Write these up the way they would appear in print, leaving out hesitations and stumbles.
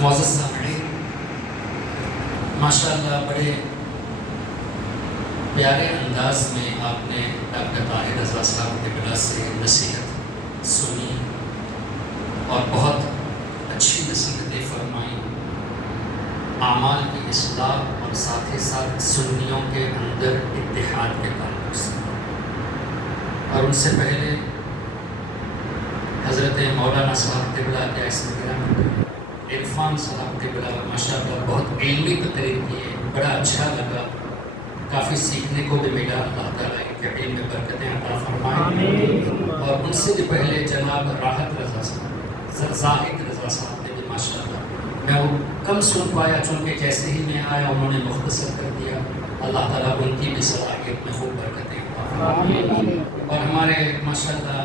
معزز سامعین، ماشاء اللہ بڑے پیارے انداز میں آپ نے ڈاکٹر طاہر رضا صاحب کے بلا سے نصیحت سنی اور بہت اچھی نصیحتیں فرمائیں اعمال کی اصلاح اور ساتھ ہی ساتھ سنیوں کے اندر اتحاد کے تعلق سے۔ اور ان سے پہلے حضرت مولانا صاحب قبلہ کیا اس میں عرفان صاحب قبلہ ماشاء اللہ بہت علمی تقریر کی ہے، بڑا اچھا لگا، کافی سیکھنے کو بھی ملا۔ اللہ تعالیٰ کے علم میں برکتیں عطا فرمائیں۔ اور ان سے بھی پہلے جناب راحت رضا صاحب، زاہد رضا صاحب نے بھی ماشاء اللہ، میں وہ کم سن پایا چونکہ جیسے ہی میں آیا انہوں نے مختصر کر دیا۔ اللہ تعالیٰ ان کی بھی صلاحیت میں خوب برکتیں عطا فرمائیں۔ اور ہمارے ماشاء اللہ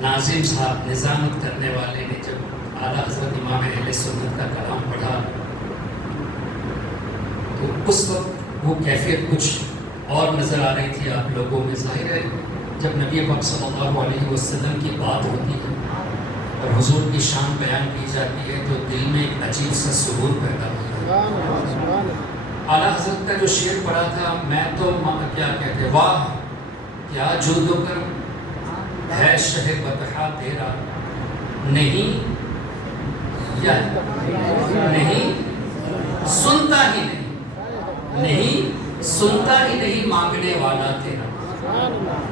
ناظم صاحب نظامت کرنے والے نے جب اعلیٰ حضرت امام اہل سنت کا کلام پڑھا تو اس وقت وہ کیفیت کچھ اور نظر آ رہی تھی آپ لوگوں میں۔ ظاہر ہے جب نبی پاک صلی اللہ علیہ وسلم کی بات ہوتی ہے اور حضور کی شان بیان کی جاتی ہے تو دل میں ایک عجیب سا سرور پیدا ہوتا ہے۔ اعلیٰ حضرت کا جو شعر پڑھا تھا، میں تو کیا کہتے واہ کیا جود و کرم ہے شہ بطحا تیرا، نہیں یا نہیں سنتا ہی نہیں سنتا ہی نہیں مانگنے والا تیرا۔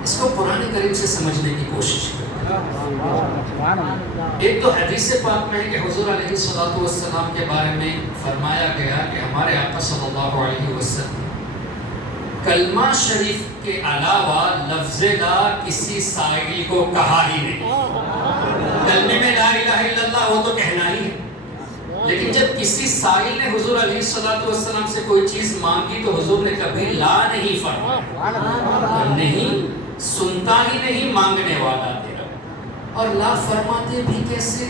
اس کو قرآن کریم سے سمجھنے کی کوشش کریں۔ ایک تو حدیث پاک میں ہے کہ حضور علیہ الصلوۃ والسلام کے بارے میں فرمایا گیا کہ ہمارے آقا صلی اللہ علیہ وسلم کلمہ شریف کے علاوہ لفظ لا کسی سائل کو کہا ہی نہیں۔ کلمے میں لا الہ الا اللہ وہ تو کہنا ہی ہے، لیکن جب کسی سائل نے حضور علیہ الصلوۃ والسلام سے کوئی چیز مانگی تو حضور نے کبھی لا نہیں فرمایا، نہیں سنتا ہی نہیں مانگنے والا تیرا۔ اور لا فرماتے بھی کیسے؟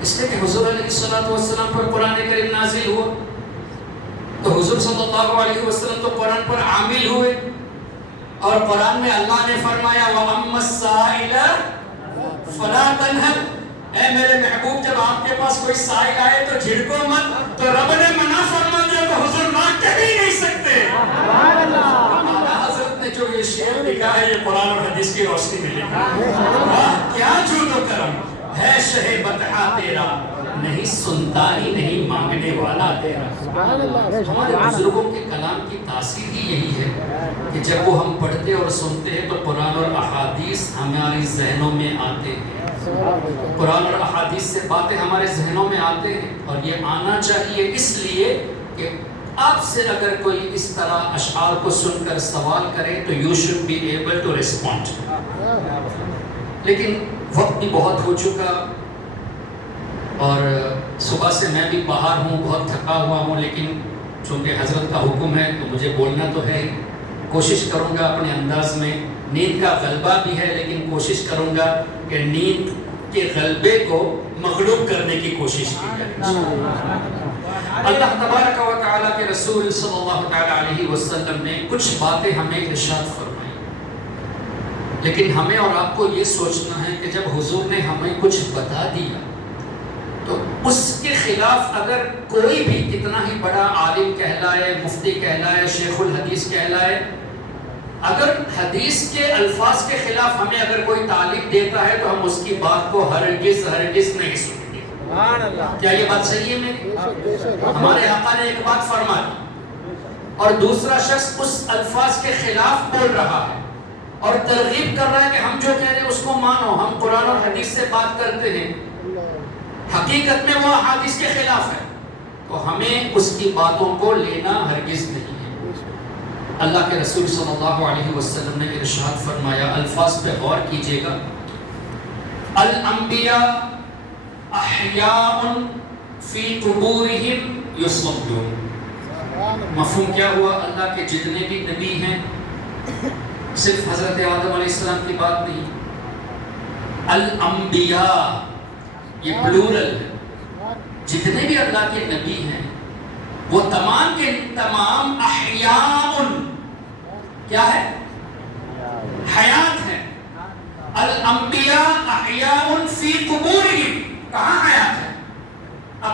اس لیے کہ حضور علیہ الصلوۃ والسلام پر قرآن کریم نازل ہوا تو حضور صلی اللہ علیہ وسلم تو قرآن پر عامل ہوئے، اور قرآن میں اللہ نے فرمایا وَأَمَّا السَّائِلَ فَلَا تَنْهَرْ، اے میرے محبوب جب آپ کے پاس کوئی سائل آئے تو جھڑکو مت۔ تو رب نے منع فرما دیا تو حضور نہ کہہ ہی نہیں سکتے۔ اعلیٰ حضرت نے جو یہ شعر لکھا ہے یہ قرآن اور حدیث کی روشنی میں لکھا ہے۔ کیا جود و کرم ہے شہ بطحا تیرا، نہیں سنتا ہی نہیں مانگنے والا تیرا۔ ہمارے بزرگوں کے کلام کی تاثیر ہی یہی ہے کہ جب وہ ہم پڑھتے اور سنتے ہیں تو قرآن اور احادیث ہماری ذہنوں میں آتے ہیں، قرآن اور احادیث سے باتیں ہمارے ذہنوں میں آتے ہیں۔ اور یہ آنا چاہیے اس لیے کہ آپ سے اگر کوئی اس طرح اشعار کو سن کر سوال کرے تو you should be able to respond۔ لیکن وقت بھی بہت ہو چکا اور صبح سے میں بھی باہر ہوں، بہت تھکا ہوا ہوں، لیکن چونکہ حضرت کا حکم ہے تو مجھے بولنا تو ہے۔ کوشش کروں گا اپنے انداز میں، نیند کا غلبہ بھی ہے لیکن کوشش کروں گا کہ نیند کے غلبے کو مغلوب کرنے کی کوشش کی جائے۔ اللہ تبارک و تعالیٰ کے رسول صلی اللہ تعالیٰ علیہ وسلم نے کچھ باتیں ہمیں ارشاد فرمائی، لیکن ہمیں اور آپ کو یہ سوچنا ہے کہ جب حضور نے ہمیں کچھ بتا دیا تو اس کے خلاف اگر کوئی بھی کتنا ہی بڑا عالم کہلائے، مفتی کہلائے، شیخ الحدیث کہلائے، اگر حدیث کے الفاظ کے خلاف ہمیں اگر کوئی تعلیم دیتا ہے تو ہم اس کی بات کو ہرگز نہیں سنیں گے۔ کیا یہ بات صحیح ہے میری؟ ہمارے آقا نے ایک بات فرما دی اور دوسرا شخص اس الفاظ کے خلاف بول رہا ہے اور ترغیب کر رہا ہے کہ ہم جو کہہ رہے ہیں اس کو مانو، ہم قرآن اور حدیث سے بات کرتے ہیں، حقیقت میں وہ احادیث کے خلاف ہے، تو ہمیں اس کی باتوں کو لینا ہرگز نہیں ہے۔ اللہ کے رسول صلی اللہ علیہ وسلم نے ارشاد فرمایا، الفاظ پہ غور کیجئے گا، الانبیاء احیاء فی قبورہم یصلون۔ مفہوم کیا ہوا؟ اللہ کے جتنے بھی نبی ہیں، صرف حضرت آدم علیہ السلام کی بات نہیں، الانبیاء یہ پلورل ہے، جتنے بھی اللہ کے نبی ہیں وہ تمام کے تمام احیاء کیا ہے؟ حیات ہیں۔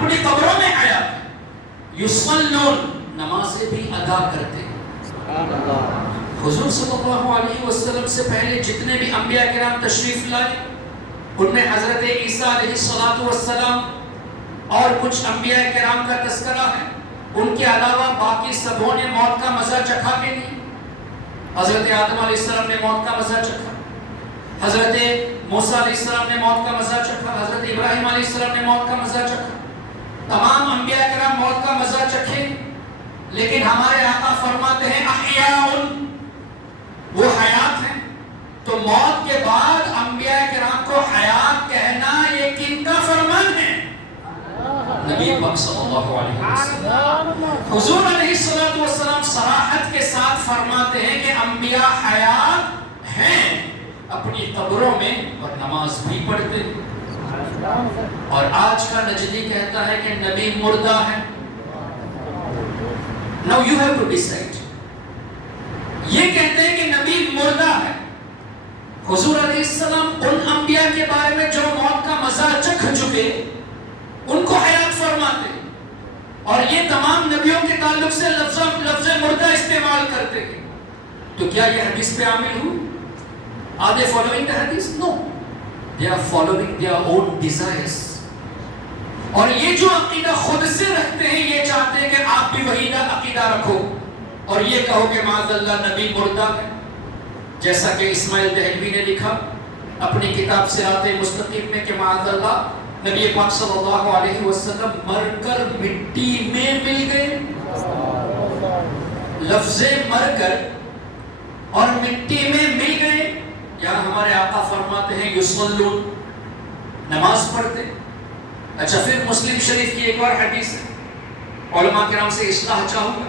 اپنی قبروں میں حیات ہے، یصلون نمازیں بھی ادا کرتے ہیں۔ حضور صلی اللہ علیہ وسلم سے پہلے جتنے بھی انبیاء کرام تشریف لائے ان میں حضرت عیسیٰ علیہ السلام اور کچھ انبیاء کرام کا تذکرہ ہے۔ ان کے علاوہ باقی سبوں نے موت کا مزہ چکھا کہ نہیں؟ حضرت آدم علیہ السلام نے موت کا مزہ چکھا، حضرت موسیٰ علیہ السلام نے موت کا مزہ چکھا، حضرت ابراہیم علیہ السلام نے موت کا مزہ چکھا۔ تمام انبیاء کرام موت کا مزہ چکھے، لیکن ہمارے آقا فرماتے ہیں احیاء، وہ حیات ہیں۔ تو موت کے بعد انبیاء کرام کو حیات کہنا یہ کن کا فرمان ہے؟ نبی پاک صلی اللہ علیہ وسلم۔ حضور علیہ السلام صراحت کے ساتھ فرماتے ہیں کہ انبیاء حیات ہیں اپنی قبروں میں اور نماز بھی پڑھتے ہیں۔ اور آج کا نجدی کہتا ہے کہ نبی مردہ ہے۔ Now you have to decide۔ یہ کہتے ہیں کہ نبی مردہ ہے۔ حضور علیہ السلام ان انبیاء کے بارے میں جو موت کا مزہ چکھ چکے ان کو حیات فرماتے ہیں، اور یہ تمام نبیوں کے تعلق سے لفظ مردہ استعمال کرتے ہیں۔ تو کیا یہ حدیث پہ عامل ہو؟ Are they following the hadith? No. They are following their own desires۔ اور یہ جو عقیدہ خود سے رکھتے ہیں یہ چاہتے ہیں کہ آپ بھی وہی عقیدہ رکھو اور یہ کہو کہ معاذ اللہ نبی مردہ ہے، جیسا کہ اسماعیل دہلوی نے لکھا اپنی کتاب صراط مستقیم میں کہ معاذ اللہ نبی پاک صلی اللہ علیہ وسلم مر کر مٹی میں مل گئے۔ لفظ مر کر اور مٹی میں مل گئے۔ یہاں ہمارے آقا فرماتے ہیں یصلون، نماز پڑھتے۔ اچھا، پھر مسلم شریف کی ایک اور حدیث ہے، علماء کرام سے اصلاح چاہوں گا۔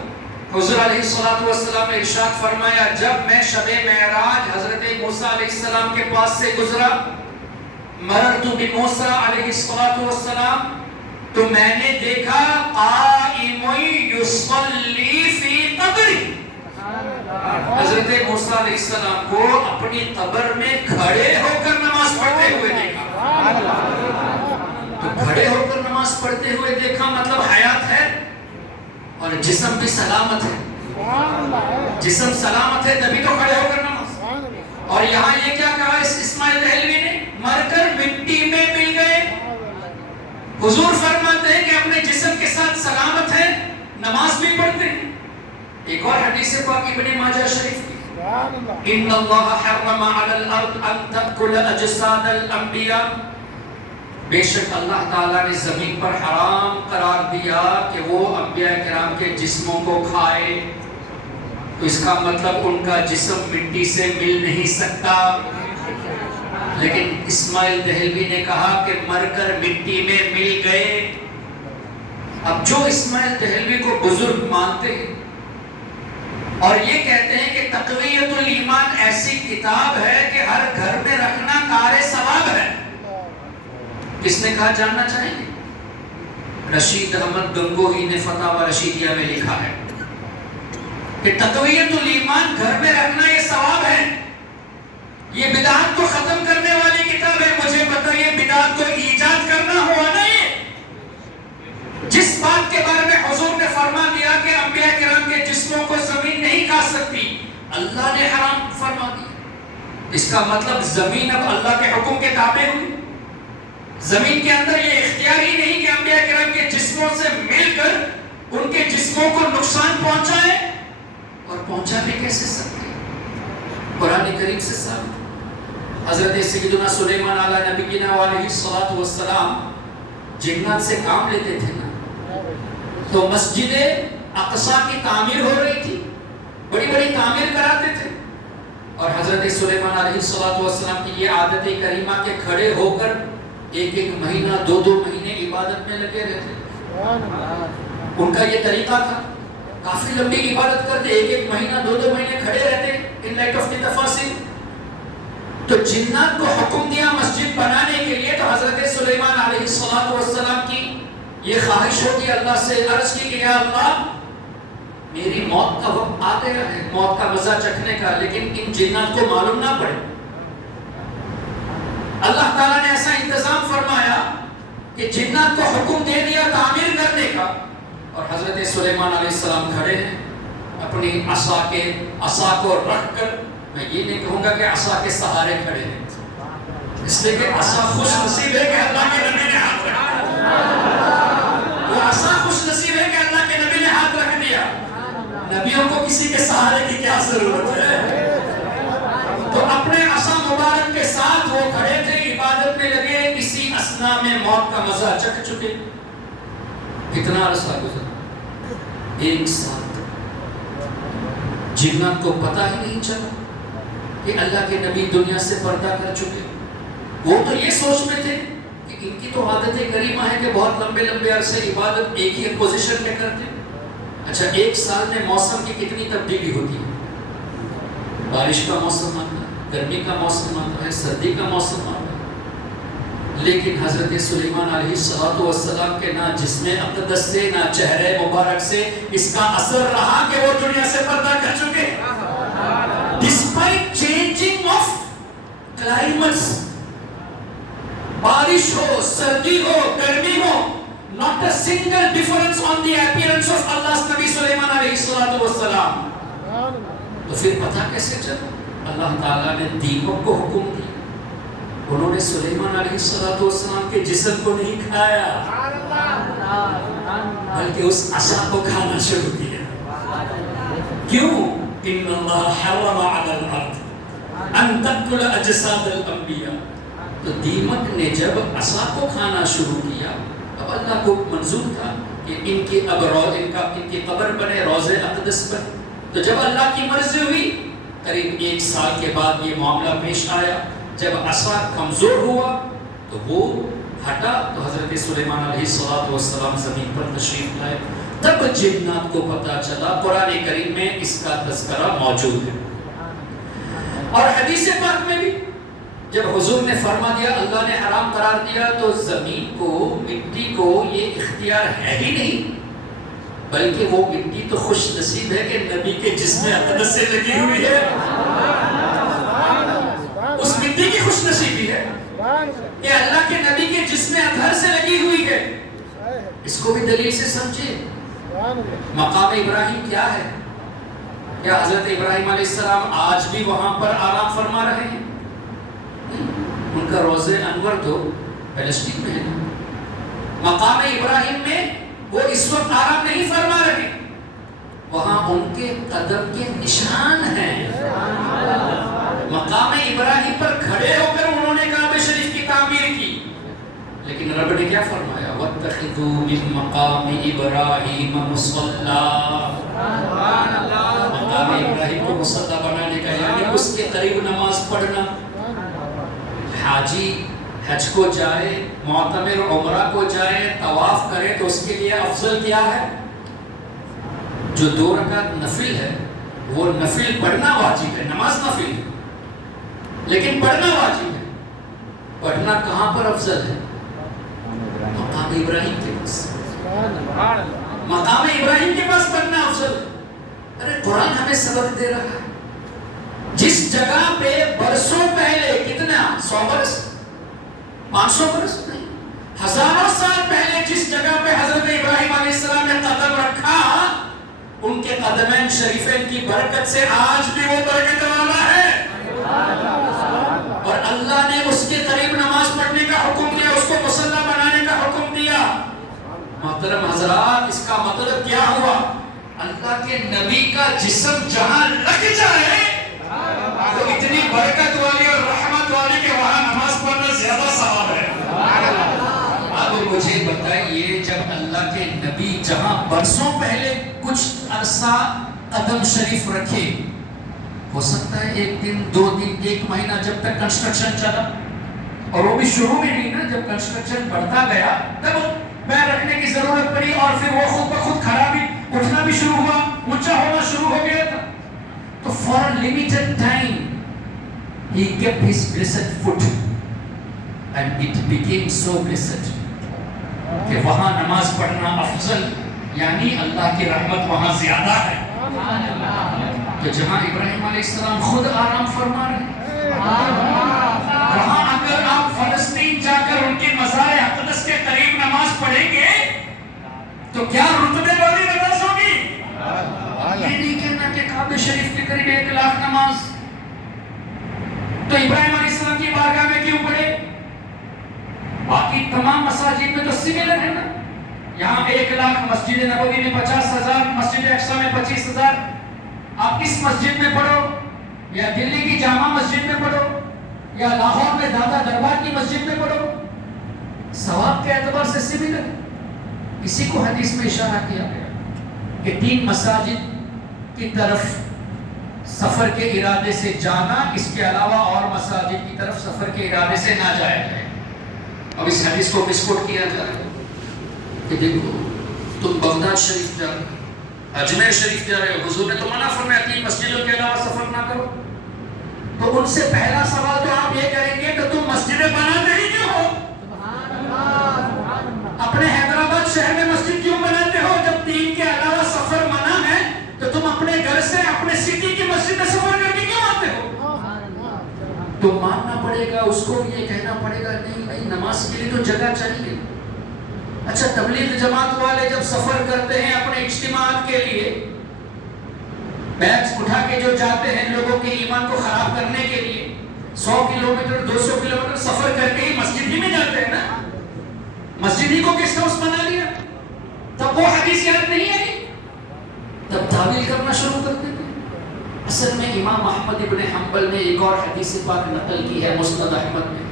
حضور علیہ السلام نے ارشاد فرمایا جب میں شب معراج حضرت موسیٰ علیہ السلام کے پاس سے گزرا، مررت بموسیٰ علیہ السلام، تو میں نے دیکھا قائم یصلی فی قبری، حضرت موسیٰ علیہ السلام کو اپنی قبر میں کھڑے ہو کر نماز پڑھتے ہوئے دیکھا۔ تو کھڑے ہو کر نماز پڑھتے ہوئے دیکھا مطلب حیات ہے اور جسم بھی سلامت ہے۔ جسم سلامت ہے تبھی تو کھڑے ہو کر نماز۔ اور یہاں یہ کیا کہا اسماعیل دہلوی نے؟ مر کر مٹی میں مل گئے۔ حضور فرماتے ہیں کہ اپنے جسم کے ساتھ سلامت ہے، نماز بھی پڑھتے ہیں۔ ایک اور حدیث پاک ابن ماجہ شریف کی، ان اللہ حرم علی الارض ان تأکل اجساد الانبیاء، بے شک اللہ تعالیٰ نے زمین پر حرام قرار دیا کہ وہ انبیاء کرام کے جسموں کو کھائے۔ تو اس کا مطلب ان کا جسم مٹی سے مل نہیں سکتا، لیکن اسماعیل دہلوی نے کہا کہ مر کر مٹی میں مل گئے۔ اب جو اسماعیل دہلوی کو بزرگ مانتے ہیں اور یہ کہتے ہیں کہ تقویۃ الایمان ایسی کتاب ہے کہ ہر گھر میں رکھنا کار ثواب ہے، کس نے کہا جاننا چاہیں گے؟ رشید احمد گنگوہی نے فتاوی رشیدیہ میں لکھا ہے کہ تقویۃ الایمان گھر میں رکھنا یہ ثواب ہے۔ یہ بدعات کو ختم کرنے والی کتاب ہے۔ مجھے بتائیے بدعات کو ایجاد کرنا ہوا نہیں؟ جس بات کے بارے میں حضور نے فرما دیا کہ انبیاء کرام کے جسموں کو زمین نہیں کھا سکتی، اللہ نے حرام فرما دیا۔ اس کا مطلب زمین اب اللہ کے حکم کے تابع ہوئی۔ زمین کے اندر یہ اختیار ہی نہیں کہ انبیاء کرام کے جسموں سے مل کر ان کے جسموں کو نقصان پہنچائے، اور پہنچا بھی کیسے سکتے؟ قرآن کریم سے ثابت۔ حضرت سیدنا سلیمان علیہ نبینا علیہ السلام جنات سے کام لیتے تھے نا، تو مسجد اقصی کی تعمیر ہو رہی تھی، بڑی بڑی تعمیر کراتے تھے، اور حضرت سلیمان علیہ السلام کی یہ عادت کریمہ کے کھڑے ہو کر ایک ایک مہینہ دو مہینے عبادت میں لگے رہتے۔ ان کا یہ طریقہ تھا، کافی لمبی عبادت کرتے، ایک مہینہ دو مہینے کھڑے رہتے ان لائٹ آف دی تفاصیل۔ تو جنات کو حکم دیا مسجد بنانے کے لیے، تو حضرت سلیمان علیہ السلام کی یہ خواہش ہوگی اللہ سے عرض کی کہ یا اللہ میری موت کا وقت آ گیا ہے، موت کا مزہ چکھنے کا، لیکن ان جنات کو معلوم نہ پڑے۔ اللہ تعالیٰ نے ایسا انتظام فرمایا کہ جنات کو حکم دے دیا تعمیر کرنے کا، اور حضرت سلیمان علیہ السلام کھڑے ہیں اپنی عصا کو رکھ کر، میں یہ نہیں کہوں گا کہ عصا کے سہارے کھڑے ہیں، اس لیے کہ عصا خوش نصیب ہے کہ اللہ کے نبی نے ہاتھ رکھا، وہ عصا خوش نصیب ہے کہ اللہ کے نبی نے ہاتھ رکھ دیا۔ نبیوں کو کسی کے سہارے کی کیا ضرورت ہے؟ تو اپنے عصا مبارک کے ساتھ وہ کھڑے تھے، عبادت میں لگے، اسی اثنا میں موت کا مزہ چکھ چکے۔ کتنا عرصہ گزرا؟ 1 سال تک جنات کو پتہ ہی نہیں چلا کہ اللہ کے نبی دنیا سے پردہ کر چکے۔ وہ تو یہ سوچ میں تھے کہ ان کی تو عادت کریمہ ہے کہ بہت لمبے لمبے عرصے عبادت ایک ہی پوزیشن میں کرتے۔ اچھا 1 سال میں موسم کی کتنی تبدیلی ہوتی ہے؟ بارش کا موسم آتا ہے، گرمی کا موسم آتا ہے، سردی کا موسم آتا ہے، لیکن حضرت سلیمان علیہ السلام کے نہ جسم اقدس سے نہ چہرے مبارک سے اس کا اثر رہا کہ وہ دنیا سے پردہ کر چکے۔ ڈسپائٹ چینجنگ آف کلائمیٹس، بارش ہو، سردی ہو، گرمی ہو، not a single difference on the appearance of Allah's Nabi Sulaiman alayhi السلام۔ تو پھر پتہ کیسے چلا؟ اللہ تعالیٰ نے دیمک کو حکم دی، انہوں نے سلیمان علیہ السلام کے جسم کو نہیں کھایا بلکہ اس عصا کو کھانا شروع کیا۔ کیوں؟ ان اللہ حرم علی الارض ان تأکل اجساد الانبیاء۔ تو دیمک نے جب عصا کو کھانا شروع کیا، اب اللہ کو منظور تھا کہ ان کی قبر بنے، روضہ اقدس بنے۔ تو جب اللہ کی مرضی ہوئی، قریب 1 سال کے بعد یہ معاملہ پیش آیا۔ جب عصا کمزور ہوا تو وہ ہٹا، تو حضرت سلیمان علیہ السلام زمین پر تشریف لائے۔ تب جنات کو پتہ چلا، قرآن کریم میں اس کا تذکرہ موجود ہے، اور حدیث پاک میں بھی جب حضور نے فرما دیا، اللہ نے حرام قرار دیا، تو زمین کو، مٹی کو یہ اختیار ہے ہی نہیں، بلکہ وہ مٹی تو خوش نصیب ہے کہ نبی کے جسم اقدس سے لگی ہوئی ہے۔ اس مٹی کی خوش نصیبی ہے کہ اللہ کے نبی کے جسم اطہر سے لگی ہوئی ہے۔ اس کو بھی دلیل سے سمجھے۔ مقام ابراہیم کیا ہے؟ کیا حضرت ابراہیم علیہ السلام آج بھی وہاں پر آرام فرما رہے ہیں؟ ان کا روضہ انور تو فلسطین میں ہے۔ مقام ابراہیم میں وہ اس وقت آرام نہیں فرما رہے، وہاں ان کے قدم کے نشان ہیں۔ مقام ابراہیم پر کھڑے ہو کر انہوں نے کعبہ شریف کی تعمیر کی، لیکن رب نے کیا فرمایا؟ وَاتَّخِذُوا مِن مَقَامِ إِبْرَاهِيمَ مُصَلًّى۔ مقام ابراہیم کو مصلی بنانے کا یعنی اس کے قریب نماز پڑھنا۔ حاجی حج کو جائے، معتمر عمرہ کو جائے، طواف کرے، تو اس کے لیے افضل کیا ہے؟ جو 2 رکعت نفل ہے وہ نفل پڑھنا واجب ہے، نماز نفل ہے لیکن پڑھنا واجب ہے۔ پڑھنا کہاں پر افضل ہے؟ مقام ابراہیم کے پاس، مقام ابراہیم کے پاس پڑھنا افضل ہے۔ ارے قرآن ہمیں سبق دے رہا ہے، جس جگہ پہ برسوں پہلے، کتنا 100 برس 500 برس نہیں، ہزاروں سال پہلے جس جگہ پہ حضرت ابراہیم علیہ السلام نے قدم رکھا، ان کے قدمین شریفین کی برکت سے آج بھی وہ برکت والا ہے، اور اللہ نے اس کے قریب نماز پڑھنے کا حکم دیا، اس کو مصلی بنانے کا حکم دیا۔ محترم حضرات، اس کا مطلب کیا ہوا؟ اللہ کے نبی کا جسم جہاں لگ جائے وہ اتنی برکت والی اور رحمت والی کہ وہاں نماز پڑھنا زیادہ ثواب ہے۔ اب مجھے بتائیے، جب اللہ کے نبی جہاں برسوں پہلے کچھ عرصہ قدم شریف رکھے، ہو سکتا ہے 1 دن 2 دن 1 مہینہ جب تک کنسٹرکشن چلا، اور وہ بھی شروع میں نہیں نا، جب کنسٹرکشن بڑھتا گیا تب پیر رکھنے کی ضرورت پڑی، اور پھر وہ خود بخود کھڑا بھی، اٹھنا بھی شروع ہوا، اونچا ہونا شروع ہو گیا تھا۔ تو for a limited time he kept his blessed foot and it became so blessed کہ وہاں نماز پڑھنا افضل، یعنی اللہ کی رحمت وہاں زیادہ ہے۔ تو جہاں ابراہیم علیہ السلام خود آرام فرما رہے، وہاں اگر آپ فلسطین جا کر ان کے مزار اقدس کے قریب تو کیا رتبے والی نماز ہوگی؟ یہ نہیں کہنا کہ کعبہ شریف کے قریب 1 لاکھ نماز تو ابراہیم علیہ السلام کی بارگاہ میں کیوں پڑھے؟ باقی تمام مساجد میں تو سملر ہے نا. یہاں 1 لاکھ، مسجد نبوی میں 50,000، مسجد اقصی میں 25,000. آپ اس مسجد میں پڑھو یا دلی کی جامع مسجد میں پڑھو یا لاہور میں دادا دربار کی مسجد میں پڑھو، ثواب کے اعتبار سے سملر. اسی کو حدیث میں اشارہ کیا گیا کہ 3 مساجد کی طرف سفر کے ارادے سے جانا، اس کے علاوہ اور مساجد کی طرف سفر کے ارادے سے نہ جایا جائے. اب اس حدیث کو مسکوٹ کیا جا رہا ہے کہ دیکھو تم بغداد شریف جا رہے ہو، اجمیر شریف جا رہے ہو، حضور نے تو منع فرمایا 3 مسجدوں کے علاوہ سفر نہ کرو. تو ان سے پہلا سوال تو آپ یہ کریں گے کہ تم مسجدیں بناتے ہی کیوں ہو؟ اپنے حیدرآباد شہر میں مسجد کیوں بناتے ہو جب 3 کے علاوہ سفر منع ہے؟ تو تم اپنے گھر سے اپنے سٹی کی مسجد میں سفر کر کے کیوں آتے ہو؟ تو ماننا پڑے گا، اس کو یہ کہنا پڑے گا نہیں بھائی نماز کے لیے تو جگہ چاہیے. اچھا تبلیغ جماعت والے جب سفر کرتے ہیں اپنے اجتماعات کے لیے، بیگز اٹھا کے جو جاتے ہیں لوگوں کے ایمان کو خراب کرنے کے لیے، 100 کلومیٹر 200 کلومیٹر سفر کر کے ہی مسجد ہی میں جاتے ہیں نا. مسجد ہی کو گیسٹ ہاؤس بنا لیا، تب وہ حدیث یاد نہیں آئی، تب تعویل کرنا شروع کر دیتے. اصل میں امام احمد ابن حنبل نے ایک اور حدیث پاک نقل کی ہے مسند احمد میں.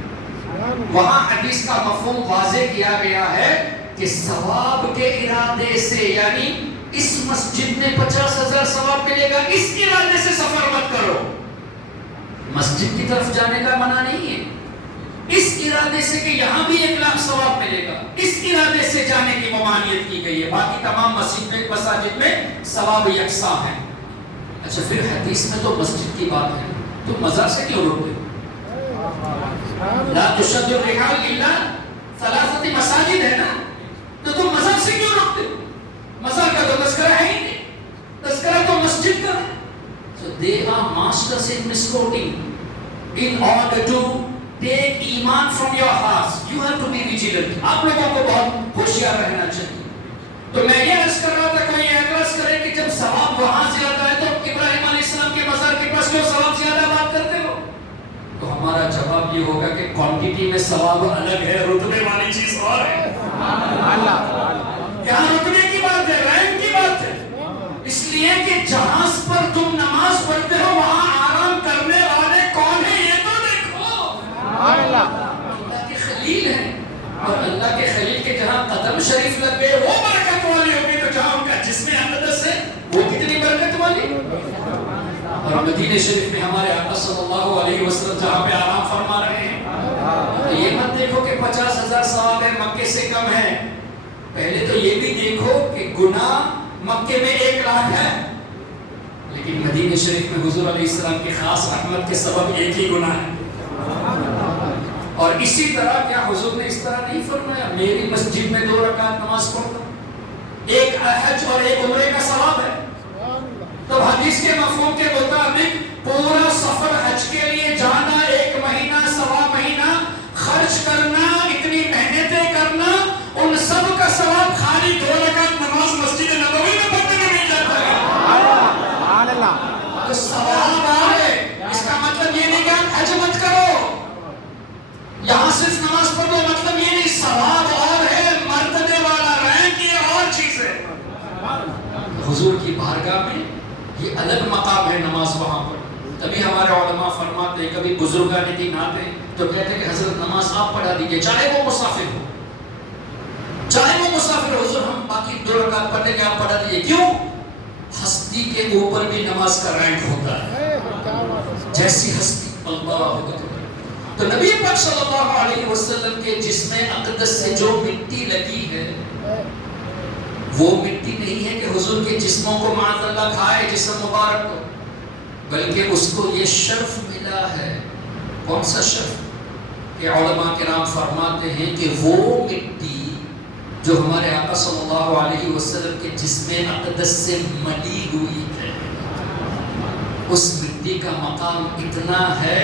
وہاں حدیث کا مفہوم واضح کیا گیا ہے کہ ثواب کے ارادے سے، یعنی اس مسجد میں 50,000 ثواب ملے گا، اس ارادے سے سفر مت کرو. مسجد کی طرف جانے کا منع نہیں ہے، اس ارادے سے کہ یہاں بھی 1 لاکھ ثواب ملے گا، اس ارادے سے جانے کی ممانعت کی گئی ہے. باقی تمام مساجد میں ثواب یکساں ہے. اچھا پھر حدیث میں تو مسجد کی بات ہے، تم مزار سے کیوں روکتے ہو؟ لا تشد الرحال الا 3 مساجد ہے نا، تو تم مزار سے کیوں روکتے ہو؟ مزار کا تو تذکرہ ہے ہی نہیں، تذکرہ تو مسجد کا ہے. So they are masters in misquoting. In order to take ایمان from your hearts, you have to be vigilant. آپ لوگوں کو بہت ہوشیار رہنا چاہیے. تو میں یہ عرض کر رہا تھا کوئی اعتراض کرے کہ جب ثواب وہاں زیادہ ہے تو ابراہیم علیہ السلام کے مزار کے پاس کیوں ثواب زیادہ بات کرتے ہو؟ تو ہمارا جواب یہ ہوگا کہ کوانٹٹی میں ثواب الگ ہے، رتبے والی چیز اور ہے. یہاں رتبے کی بات ہے، رینک کی بات ہے. اس لیے کہ جہاز پر تم نماز پڑھتے ہو وہاں آرام کرنے والے کون ہیں یہ تو دیکھو. اللہ کے خلیل ہیں، اور اللہ کے خلیل کے جہاں قدم شریف لگ گئے وہ برکت والی ہوگی، تو جہاں ان کا جسم اقدس ہے وہ کتنی برکت والی. اور مدینہ شریف میں ہمارے آقا صلی اللہ علیہ وسلم جہاں پہ آرام فرما رہے ہیں، تو یہ مت دیکھو کہ 50,000 ثواب ہے مکے سے کم ہے. پہلے تو یہ بھی دیکھو کہ گناہ مکے میں 1 لاکھ ہے، لیکن مدینہ شریف میں حضور علیہ السلام کی خاص رحمت کے سبب 1 ہی گناہ ہے. اور اسی طرح کیا حضور نے اس طرح نہیں فرمایا میری مسجد میں 2 رکعت نماز پڑھتا، 1 حج اور 1 عمرے کا ثواب ہے. تو حدیث کے مفہوم کے مطابق پورا سفر حج کے لیے جانا، 1 مہینہ 1.25 مہینہ خرچ کرنا، اتنی محنتیں کرنا، ان سب کا ثواب خالی 2 رکعت نماز مسجد نبوی میں پڑھنے میں نہیں جاتا ہے. تو ثواب ہے، اس کا مطلب یہ نہیں کہ آپ حج مت کرو، یہاں صرف نماز پڑھو مطلب یہ نہیں، ثواب اور ہے، مرتبے والا رینک یہ اور چیز ہے. حضور کی بارگاہ میں یہ الگ مقام ہے نماز وہاں پر. تبھی ہمارے علماء فرماتے ہیں کبھی بزرگان کی نعتیں تو کہتے ہیں کہ حضرت نماز آپ پڑھا دیجئے چاہے وہ مسافر ہو، چاہے وہ مسافر ہو، حضور ہم باقی 2 رکعت پڑھیں گے آپ پڑھا دیجئے. کیوں؟ ہستی کے اوپر بھی نماز کا رینک ہوتا ہے، جیسی ہستی. اللہ اکبر. تو نبی پاک صلی اللہ علیہ وسلم کے جسم اقدس سے جو مٹی لگی ہے وہ مٹی نہیں ہے کہ حضور کے جسموں کو معاذ اللہ کھائے جسم مبارک کو، بلکہ اس کو یہ شرف ملا ہے. کون سا شرف؟ کہ علماء کرام فرماتے ہیں کہ وہ مٹی جو ہمارے آقا صلی اللہ علیہ وسلم کے جسم اقدس سے ملی ہوئی ہے، اس مٹی کا مقام اتنا ہے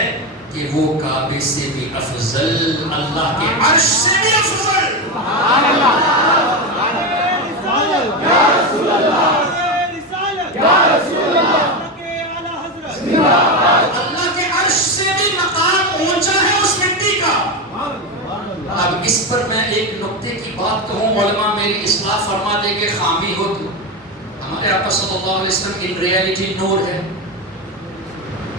کہ وہ کعبے سے بھی افضل، اللہ کے عرش سے بھی افضل. ہمارے آقا صلی اللہ علیہ وسلم ان ریالٹی نور ہے،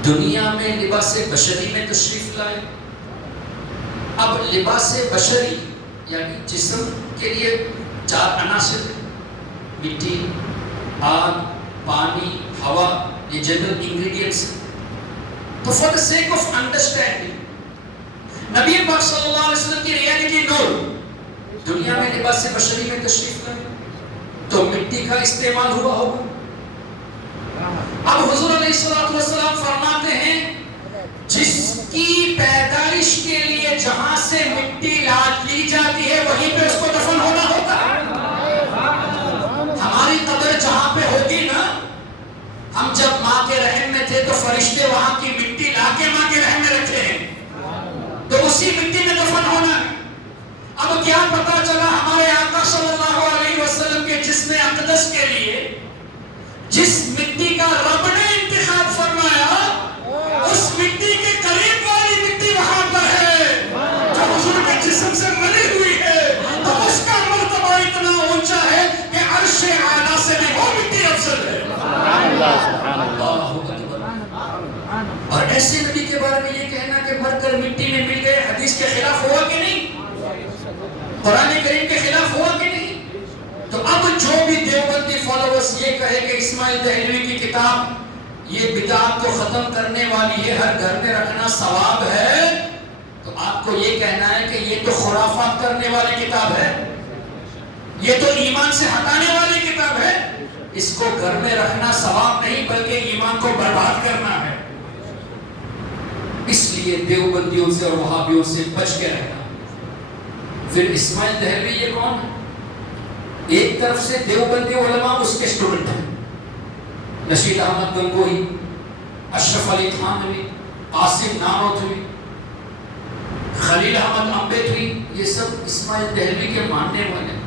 دنیا میں لباس بشری میں تشریف لائے. اب لباس بشری یعنی جسم کے لیے 4 عناصر ہیں، مٹی، آگ، پانی، ہوا، یہ جنرل انگریڈینٹس ہیں. تو for the sake of understanding نبی پاک صلی اللہ علیہ وسلم کی ریالٹی نور دنیا میں لباس بشری میں تشریف لائے تو مٹی کا استعمال ہوا ہوگا. اب حضور علیہ السلام فرماتے ہیں جس کی پیدائش کے لیے جہاں سے مٹی لی جاتی ہے وہیں پہ اس کو دفن ہونا ہوگا. ہماری قبر جہاں پہ ہوگی نا، ہم جب ماں کے رحم میں تھے تو فرشتے وہاں کی مٹی لا کے ماں کے رحم میں رکھے ہیں، تو اسی مٹی میں دفن ہونا ہے. اب کیا پتا چلا ہمارے آقا صلی اللہ علیہ وسلم کے جسم اقدس کے لیے جس مٹی کا رب نے انتخاب فرمایا اس مٹی کے قریب والی مٹی وہاں پر ہے جو حضور کے جسم سے ملی ہوئی ہے، تو اس کا مرتبہ اتنا اونچا ہے کہ عرش اعلیٰ سے بھی وہ مٹی افضل ہے. اور ایسے نبی کے بارے میں یہ کہنا کہ مر کر مٹی میں مل گئے حدیث کے خلاف ہوا کہ نہیں؟ قرآن کریم کے خلاف ہوا کہ نہیں؟ تو اب جو بھی دیوبندی فالوورز یہ کہے کہ اسماعیل دہلوی کی کتاب یہ بدعات کو ختم کرنے والی ہے، ہر گھر میں رکھنا ثواب ہے، تو آپ کو یہ کہنا ہے کہ یہ تو خرافات کرنے والی کتاب ہے، یہ تو ایمان سے ہٹانے والی کتاب ہے، اس کو گھر میں رکھنا ثواب نہیں بلکہ ایمان کو برباد کرنا ہے. اس لیے دیوبندیوں سے اور وہابیوں سے بچ کے رہنا. پھر اسماعیل دہلوی یہ کون ہے؟ ایک طرف سے دیوبندی علماء اس کے اسٹوڈنٹ ہیں، رشید احمد گنگوہی، اشرف علی تھانوی، قاسم نانوتوی، خلیل احمد امبیدوی، یہ سب اسماعیل دہلوی کے ماننے والے ہیں.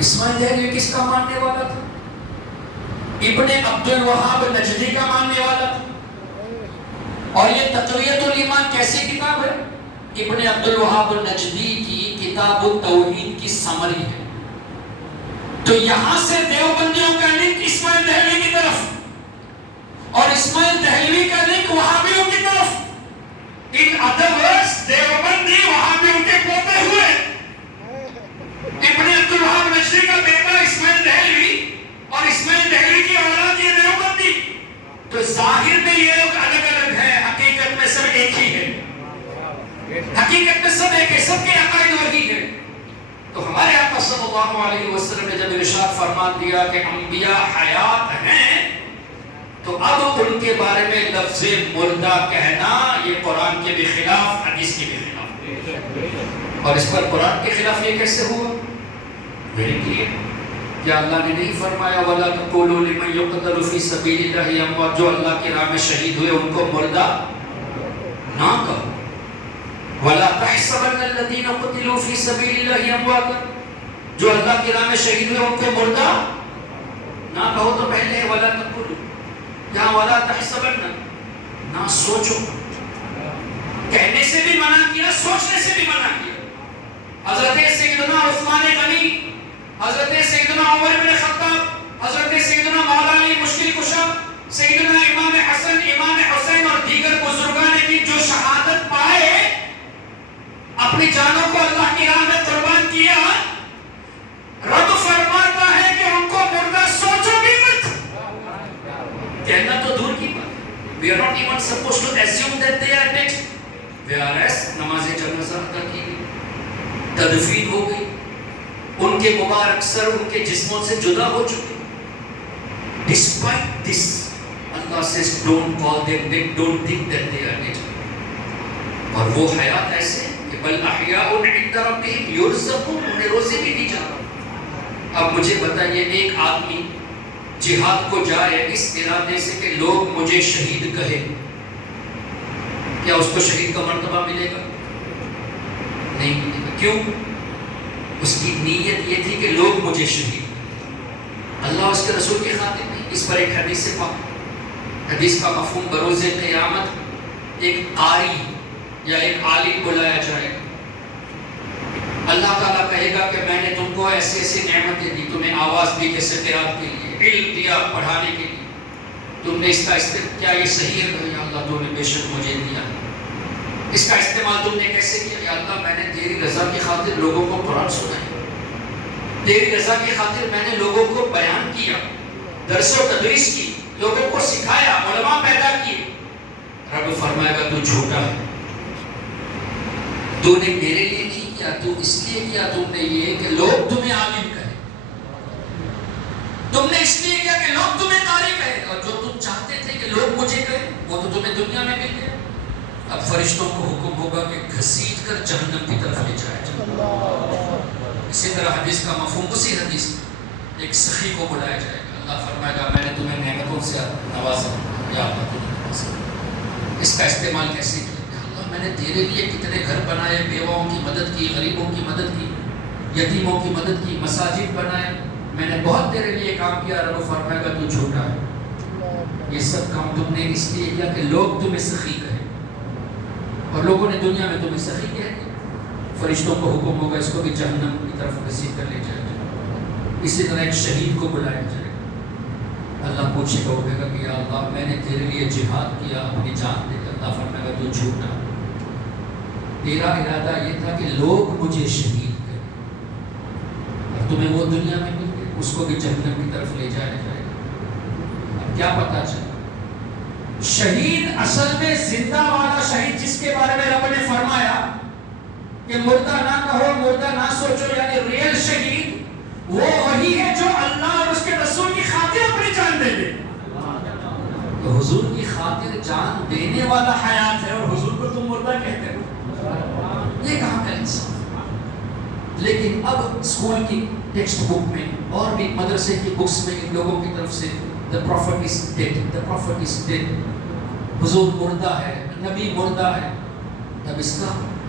اسماعیل دہلوی کس کا ماننے والا تھا؟ ابن عبد الوہاب نجدی کا ماننے والا تھا. اور یہ تقویۃ الایمان کیسی کتاب ہے؟ ابن عبد الوہاب نجدی کی کتاب التوحید کی سمری ہے. تو یہاں سے دیوبندیوں کا لنک اسماعیل دہلوی کی طرف اور اسماعیل دہلوی کا لنک وہابیوں کی طرف. ان ادر ورڈز دیوبندی وہابیوں کے پوتے ہوئے. ابن عبد الوہاب نجدی کا بیٹا اسماعیل دہلوی اور اسماعیل دہلوی کی اولاد یہ دیوبندی. تو ظاہر میں یہ لوگ الگ الگ ہیں، حقیقت میں سب ایک ہی ہے. حقیقت میں سب ایک ہے، سب کے عقائد وہی ہے. تو ہمارے آقا صلی اللہ علیہ وسلم نے جب ارشاد فرمان دیا کہ انبیاء حیات ہیں تو اب ان کے بارے میں لفظ مردہ کہنا یہ قرآن کے بھی خلاف، حدیث کے بھی خلاف. اور اس پر قرآن کے خلاف یہ کیسے ہوا؟ Very clear. کیا اللہ نے نہیں فرمایا وَلَا تَقُولُوا لِمَنْ يُقْتَلُ فِي سَبِيلِ اللَّهِ أَمْوَاتٌ، جو اللہ کی راہ میں شہید ہوئے ان کو مردہ نہ کہو. وَلَا تَحْسَبَنَّ الَّذِينَ قُتِلُوا فِي سَبِيلِ اللَّهِ أَمْوَاتٌ، جو اللہ کی راہ میں شہید ہوئے ان کو مردہ نہ کہو. تو پہلے وَلَا تَقُولُوا، یہاں وَلَا تَحْسَبَنَّ، نہ سوچو. کہنے سے بھی منع کیا، سوچنے سے بھی منع کیا. حضرت سیدنا عثمان غنی، حضرت سیدنا عمر بن خطاب، حضرت سیدنا مولا علی مشکل کشا، سیدنا امام حسن، امام حسین اور دیگر بزرگان کی جو شہادت پائے، اپنی جانوں کو اللہ کی راہ میں قربان کیا، رب فرماتا ہے کہ ان کو مردہ سوچو بھی مت. کہنا تو دور کی بات. We are not even supposed to assume that they are dead. Whereas نماز جنازہ ادا کی گئی، تدفین ہو گئی، ان کے مبارک سر ان کے جسموں سے جدا ہو چکے. Despite this, Allah says don't call them dead, don't think that they are dead. اور وہ حیات ایسے کہ بل احیاء عند ربهم یرزقون، انہیں روزی بھی دی جاتی. اب مجھے بتائیے ایک آدمی جہاد کو جائے اس ارادے سے کہ لوگ مجھے شہید کہیں، کیا اس کو شہید کا مرتبہ ملے گا؟ نہیں ملے گا. کیوں؟ اس کی نیت یہ تھی کہ لوگ مجھے شہید، اللہ اس کے رسول کی خاطر نہیں. اس پر ایک حدیث سے پاک، حدیث کا مفہوم بروز قیامت ایک قاری یا ایک عالم بلایا جائے گا. اللہ تعالیٰ کہے گا کہ میں نے تم کو ایسی ایسی نعمتیں دی، تمہیں آواز دی جیسے قرات کے لیے، علم دیا پڑھانے کے لیے، تم نے اس کا کیا یہ صحیح ہے؟ یا اللہ تو نے بے شک مجھے دیا، اس کا استعمال تم نے کیسے کیا؟ یا اللہ میں نے تیری رضا کی خاطر لوگوں کو قرآن سنایا، تیری رضا کی خاطر میں نے لوگوں کو بیان کیا، درس و تدریس کی، لوگوں کو سکھایا، علماء پیدا کیے۔ رب فرمائے گا تو جھوٹا ہے، تو نے میرے لیے نہیں کیا، تو اس لیے کیا تم نے یہ کہ لوگ تمہیں عالم کہیں، تم نے اس لیے کیا کہ لوگ تمہیں قاری کہیں، اور جو تم چاہتے تھے کہ لوگ مجھے کہیں وہ تو تمہیں دنیا میں مل گیا۔ اب فرشتوں کو حکم ہوگا کہ گھسیٹ کر جہنم کی طرف لے جایا جائے۔ اسی طرح حدیث کا مفہوم، اسی حدیث میں ایک سخی کو بلایا جائے گا، اللہ فرمائے گا میں نے تمہیں نعمتوں سے نوازا، یا اللہ تمہیں نوازا، اس کا استعمال کیسے کیا؟ اللہ میں نے تیرے لیے کتنے گھر بنائے، بیواؤں کی مدد کی، غریبوں کی مدد کی، یتیموں کی مدد کی، مساجد بنائے، میں نے بہت تیرے لیے کام کیا۔ رب فرمائے گا تو جھوٹا ہے، یہ سب کام تم نے اس لیے کیا کہ لوگ تمہیں سخی کہیں، اور لوگوں نے دنیا میں تمہیں سخی کہہ دیا۔ فرشتوں کو حکم ہوگا اس کو بھی جہنم کی طرف گھسیٹ کر لے جائے گا۔ اسی طرح ایک شہید کو بلایا جائے گا، اللہ پوچھے گا، وہ کہے گا کہ یا اللہ میں نے تیرے لیے جہاد کیا، اپنی جان دے کر۔ اللہ فرمائے گا تو جھوٹا، تیرا ارادہ یہ تھا کہ لوگ مجھے شہید کریں، اور تمہیں وہ دنیا میں مل گئی، اس کو بھی جہنم کی طرف لے جایا جائے گا۔ اب کیا پتا چلا؟ شہید اصل میں زندہ والا شہید، جس کے بارے میں رب نے فرمایا کہ مردہ نہ کہو، مردہ نہ سوچو، یعنی ریئل شہید وہ وہی ہے جو اللہ اور اس کے رسول کی خاطر اپنی جان دے دے۔ تو حضور کی خاطر جان دینے والا حیات ہے، اور حضور کو تم مردہ کہتے ہو، یہ کہاں کا انصاف؟ لیکن اب اسکول کی ٹیکسٹ بک میں اور بھی مدرسے کی بکس میں ان لوگوں کی طرف سے the prophet is dead, the prophet is dead، حضور مردہ ہے، نبی مردہ ہے۔ اب اس کا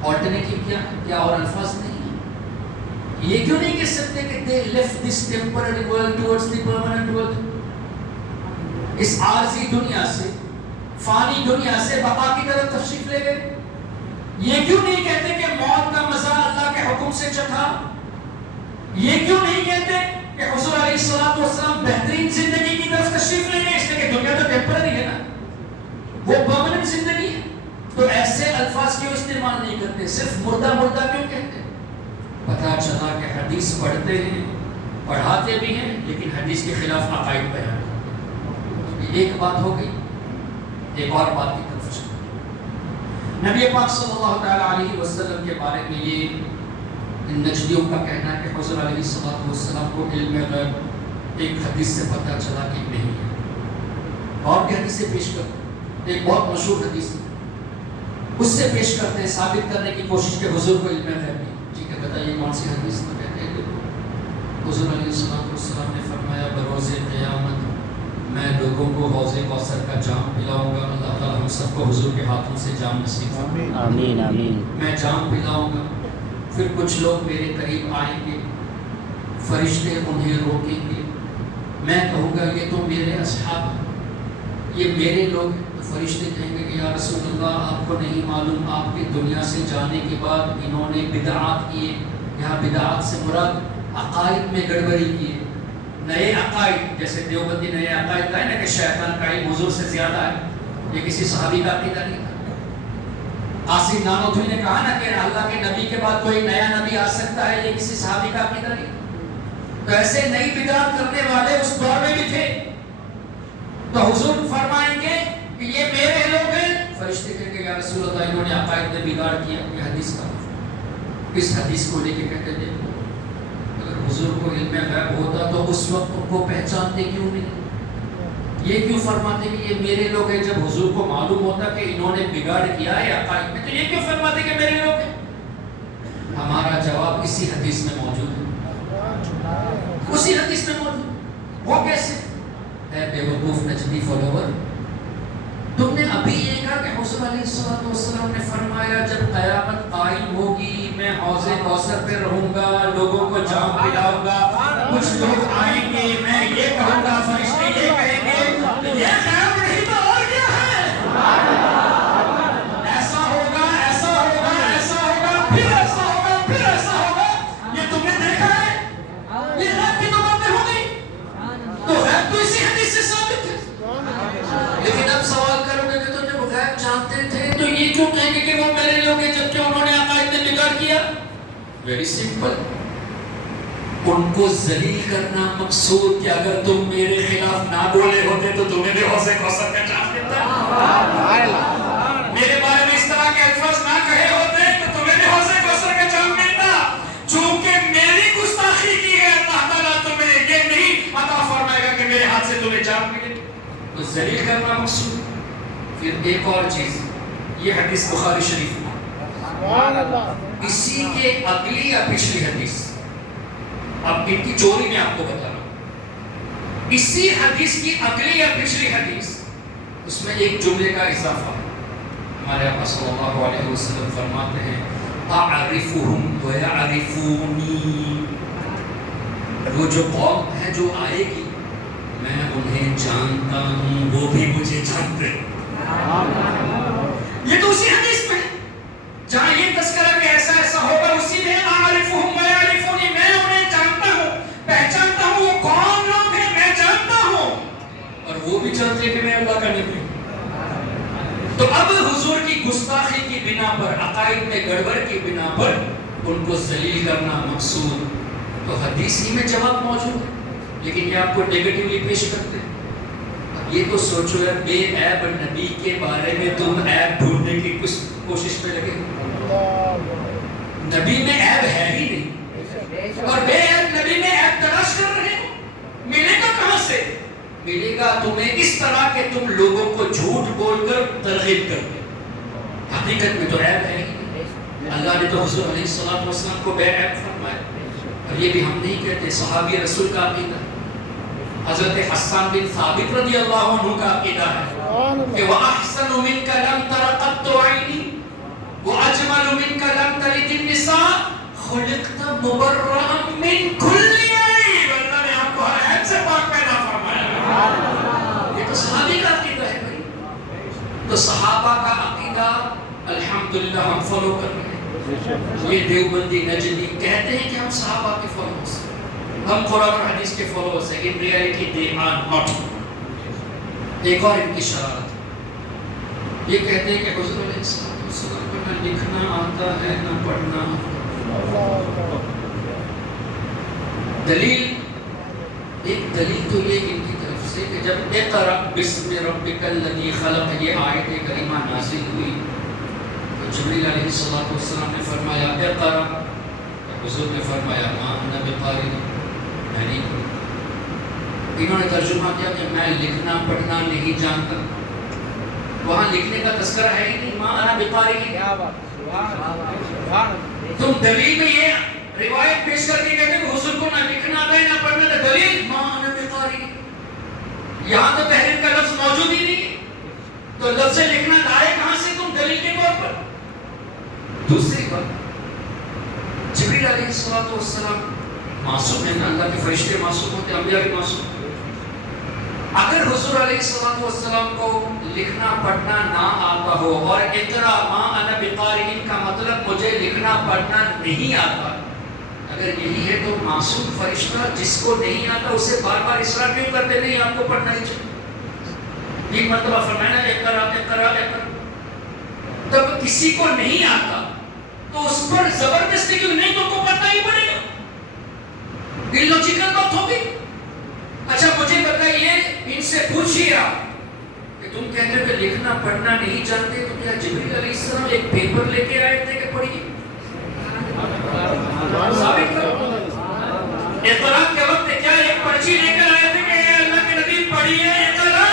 آلٹرنیٹیو کیا ہے؟ کیا اور الفاظ نہیں ہیں؟ یہ کیوں نہیں کہہ سکتے کہ they left this temporary world towards the permanent world، اس عارضی دنیا سے، فانی دنیا سے بقا کی طرف تشریف لے گئے؟ یہ کیوں نہیں کہتے کہ موت کا مزہ اللہ کے حکم سے چکھا؟ یہ کیوں نہیں کہتے کہ حضور علیہ الصلوۃ والسلام بہترین زندگی کی طرف تشریف لے گئے؟ اس لیے کہ دنیا تو ٹیمپرری ہے نا، وہ پرماننٹ زندگی ہے۔ تو ایسے الفاظ کیوں استعمال نہیں کرتے؟ صرف مردہ مردہ کیوں کہتے؟ پتہ چلا کہ حدیث پڑھتے ہیں، پڑھاتے بھی ہیں، لیکن حدیث کے خلاف عقائد بیان کرتے ہیں۔ یہ ایک بات ہو گئی، ایک اور بات کی طرف چلیں۔ نبی پاک صلی اللہ تعالی علیہ وسلم کے بارے میں یہ نجدیوں کا کہنا ہے کہ حضور علیہ الصلوۃ والسلام کو علم غیب ایک حدیث سے پتہ چلا کہ نہیں ہے، اور بھی حدیثیں پیش کرتے، ایک بہت مشہور حدیث اس سے پیش کرتے ہیں، ثابت کرنے کی کوشش کہ حضور کو علم غیب نہیں۔ ٹھیک ہے، بتائیے کون سی حدیث میں کہتے ہیں؟ حضور علیہ الصلوۃ والسلام نے فرمایا بروز قیامت میں لوگوں کو حوض کوثر کا جام پلاؤں گا، اللہ تعالیٰ ہم سب کو حضور کے ہاتھوں سے جام نصیب فرمائے، آمین آمین۔ میں جام پلاؤں گا، پھر کچھ لوگ میرے قریب آئیں گے، فرشتے انہیں روکیں گے، میں کہوں گا یہ تو میرے اصحاب ہیں، یہ میرے لوگ ہیں۔ تو فرشتے کہیں گے کہ یا رسول اللہ آپ کو نہیں معلوم آپ کے دنیا سے جانے کے بعد انہوں نے بدعات کیے، یہاں بدعات سے مراد عقائد میں گڑبڑی کی، نئے عقائد، جیسے دیوبندی نئے عقائد کا ہے نا کہ شیطان کا علم حضور سے زیادہ ہے، یہ کسی صحابی کا عقیدہ نہیں تھا۔ قاسم نانوتوی نے کہا نا کہ اللہ کے نبی کے بعد کوئی نیا نبی آ سکتا ہے، یہ کسی صحابی کا عقیدہ نہیں۔ تو ایسے نئی بدعت کرنے والے اس دور میں بھی تھے، تو حضور فرمائیں گے کہ یہ میرے لوگ ہیں، فرشتے کہیں گے یا رسول اللہ انہوں نے عقائد میں بگاڑ کیا۔ یہ حدیث کا اس حدیث کو لے کے کہتے تھے اگر حضور کو علم غیب ہوتا تو اس وقت ان کو پہچانتے کیوں نہیں؟ یہ کیوں فرماتے کہ یہ میرے لوگ ہیں؟ جب حضور کو معلوم ہوتا کہ انہوں نے بگاڑ کیا ہے عقائد میں، تو یہ کیوں فرماتے کہ میرے لوگ ہیں؟ ہمارا جواب اسی حدیث میں موجود ہے، اسی حدیث میں موجود۔ وہ کیسے؟ اے بے وقوف نجدی فالوور، تم نے ابھی یہ کہا کہ حضور علیہ الصلوۃ والسلام نے فرمایا جب قیامت قائم ہوگی میں حوض کوثر پہ رہوں گا، لوگوں کو جام پلاؤں گا، کچھ لوگ آئیں گے، میں یہ کہوں گا، فرشتے یہ کہیں گے، یہ خیال نہیں تو اور کیا ہے؟ ایسا ہوگا، ایسا ہوگا، ایسا ہوگا، پھر ایسا ہوگا، پھر ایسا ہوگا۔ یہ تم نے دیکھا ہے؟ یہ غیب کی تو باتیں ہو گئی، تو غیب یہ کیوں کہیں گے کہ وہ میرے لوگ ہیں جبکہ انہوں نے عقائد میں بگاڑ کیا؟ ویری سمپل، ان کو ذلیل کرنا مقصود کہ اگر تم میرے خلاف نہ بولے ہوتے تو تمہیں بھی حوض کوثر کا چانس ملتا، میرے بارے میں اس طرح کے الفاظ نہ کہے ہوتے تو تمہیں بھی حوض کوثر کا چانس ملتا، چونکہ میری گستاخی کی ہے اللہ تعالیٰ تمہیں یہ نہیں عطا فرمائے گا کہ میرے ہاتھ سے تمہیں چانس ملے، تو ذلیل کرنا مقصود۔ پھر ایک اور چیز، یہ حدیث بخاری شریف میں، اسی کے اگلی یا پچھلی حدیث، اب ان کی چوری میں آپ کو بتا رہا ہوں، اسی حدیث کی اگلی یا پچھلی حدیث، اس میں ایک جملے کا اضافہ، ہمارے آقا صلی اللہ علیہ وسلم فرماتے ہیں اعرفهم ويعرفوني، وہ جو قوم ہے جو آئے گی میں انہیں جانتا ہوں، وہ بھی مجھے جانتے ہیں۔ یہ تو اسی حدیث میں جہاں یہ تذکرہ کہ ایسا ایسا ہوگا، اسی میں اعرفهم ويعرفوني، میں انہیں جانتا ہوں، پہچانتا ہوں، وہ کون لوگ ہیں میں جانتا ہوں، اور وہ بھی جانتے ہیں کہ میں اللہ کا نبی ہوں۔ تو اب حضور کی گستاخی کی بنا پر، عقائد میں گڑبڑ کی بنا پر ان کو ذلیل کرنا مقصود، تو حدیث ہی میں جواب موجود ہے، لیکن یہ آپ کو نیگیٹیولی پیش کرتے ہیں۔ اب یہ تو سوچو ہے، بے عیب نبی کے بارے میں تم عیب ڈھونڈنے کی کچھ کوشش میں لگے، نبی میں عیب ہے ہی نہیں، اور بے عیب نبی میں عیب تلاش کر رہے ہو، ملے گا کہاں سے؟ ملے گا تمہیں اس طرح کہ تم لوگوں کو جھوٹ بول کر ترغیب کر دیں، حقیقت میں تو عیب ہے ہی نہیں۔ اللہ نے تو حضور علیہ السلام کو بے عیب فرمایا، اور یہ بھی ہم نہیں کہتے، صحابی رسول کا عقیدہ، حضرت حسان بن ثابت رضی اللہ عنہ کا عقیدہ ہے کہ وَأَحْسَنُ مِنْكَ لَمْ تَرَ قَطُّ عَيْنِي وَأَجْمَلُ مِنْكَ لَمْ تَلِدِ النِّسَاءُ خُلِقْتَ مُبَرَّأً مِنْ كُلِّ عَيْبٍ، اللہ نے آپ کو ہر عیب سے پاک پیدا فرمایا۔ یہ تو صحابی کا عقیدہ ہے بھائی، تو صحابہ کا عقیدہ الحمدللہ ہم فالو کر رہے ہیں۔ یہ دیوبندی نجدی کہتے ہیں کہ ہم صحابہ کے فالوورز ہیں، ہم قرآن اور حدیث کے فالوورز ہیں، in reality they are not. ایک اور ان کی شرارت، یہ کہتے ہیں کہ حضور علیہ السلام کو نہ لکھنا آتا ہے نہ پڑھنا آتا۔ دلیل، ایک دلیل تو یہ ان کی طرف سے کہ جب اقرأ بسم ربک الذی خلق یہ آیت کریمہ نازل ہوئی تو جبریل علیہ السلام نے فرمایا اقرأ، حضور نے فرمایا ما انا بقارئ، میں نہیں، انہوں نے ترجمہ کیا کہ میں لکھنا پڑھنا نہیں جانتا، وہاں لکھنے کا تذکرہ ہے ہی نہیں، ما انا بقارئ۔ تم دلیل میں یہ روایت پیش کر کے کہتے ہیں کہ حضور کو نہ لکھنا آتا ہے نہ پڑھنا آتا، دلیل ما انا بقارئ، یہاں تو تحریر کا لفظ موجود ہی نہیں، تو لفظ لکھنا لائے کہاں سے تم دلیل کے طور پر؟ دوسری بات، جبریل علیہ السلام معصوم ہیں، اللہ کے فرشتے معصوم ہوتے، انبیاء بھی معصوم۔ اگر حضور علیہ السلام کو لکھنا پڑھنا نہ آتا ہو اور اقرا ما انا بقارئ کا مطلب مجھے لکھنا پڑھنا نہیں آتا، اگر یہی ہے تو معصوم فرشتہ جس کو نہیں آتا اسے بار بار اصرار کیوں کرتے نہیں آپ کو پڑھنا ہی چاہیے؟ ایک مرتبہ فرمایا اقرا اقرا اقرا، تب کسی کو نہیں آتا تو اس پر زبردستی کیوں نہیں، تم کو پڑھنا ہی پڑے گا، illogical بات ہوگی۔ اچھا مجھے بتائیے، ان سے پوچھئے آپ کہ تم کہتے ہو کہ لکھنا پڑھنا نہیں جانتے، تو کیا جبریل علیہ السلام ایک پیپر لے کے آئے تھے کہ پڑھیے؟ ثابت کرو، اقرا کے وقت کیا ایک پرچی لے کر آئے تھے کہ اللہ کے نبی پڑھیے اقرا؟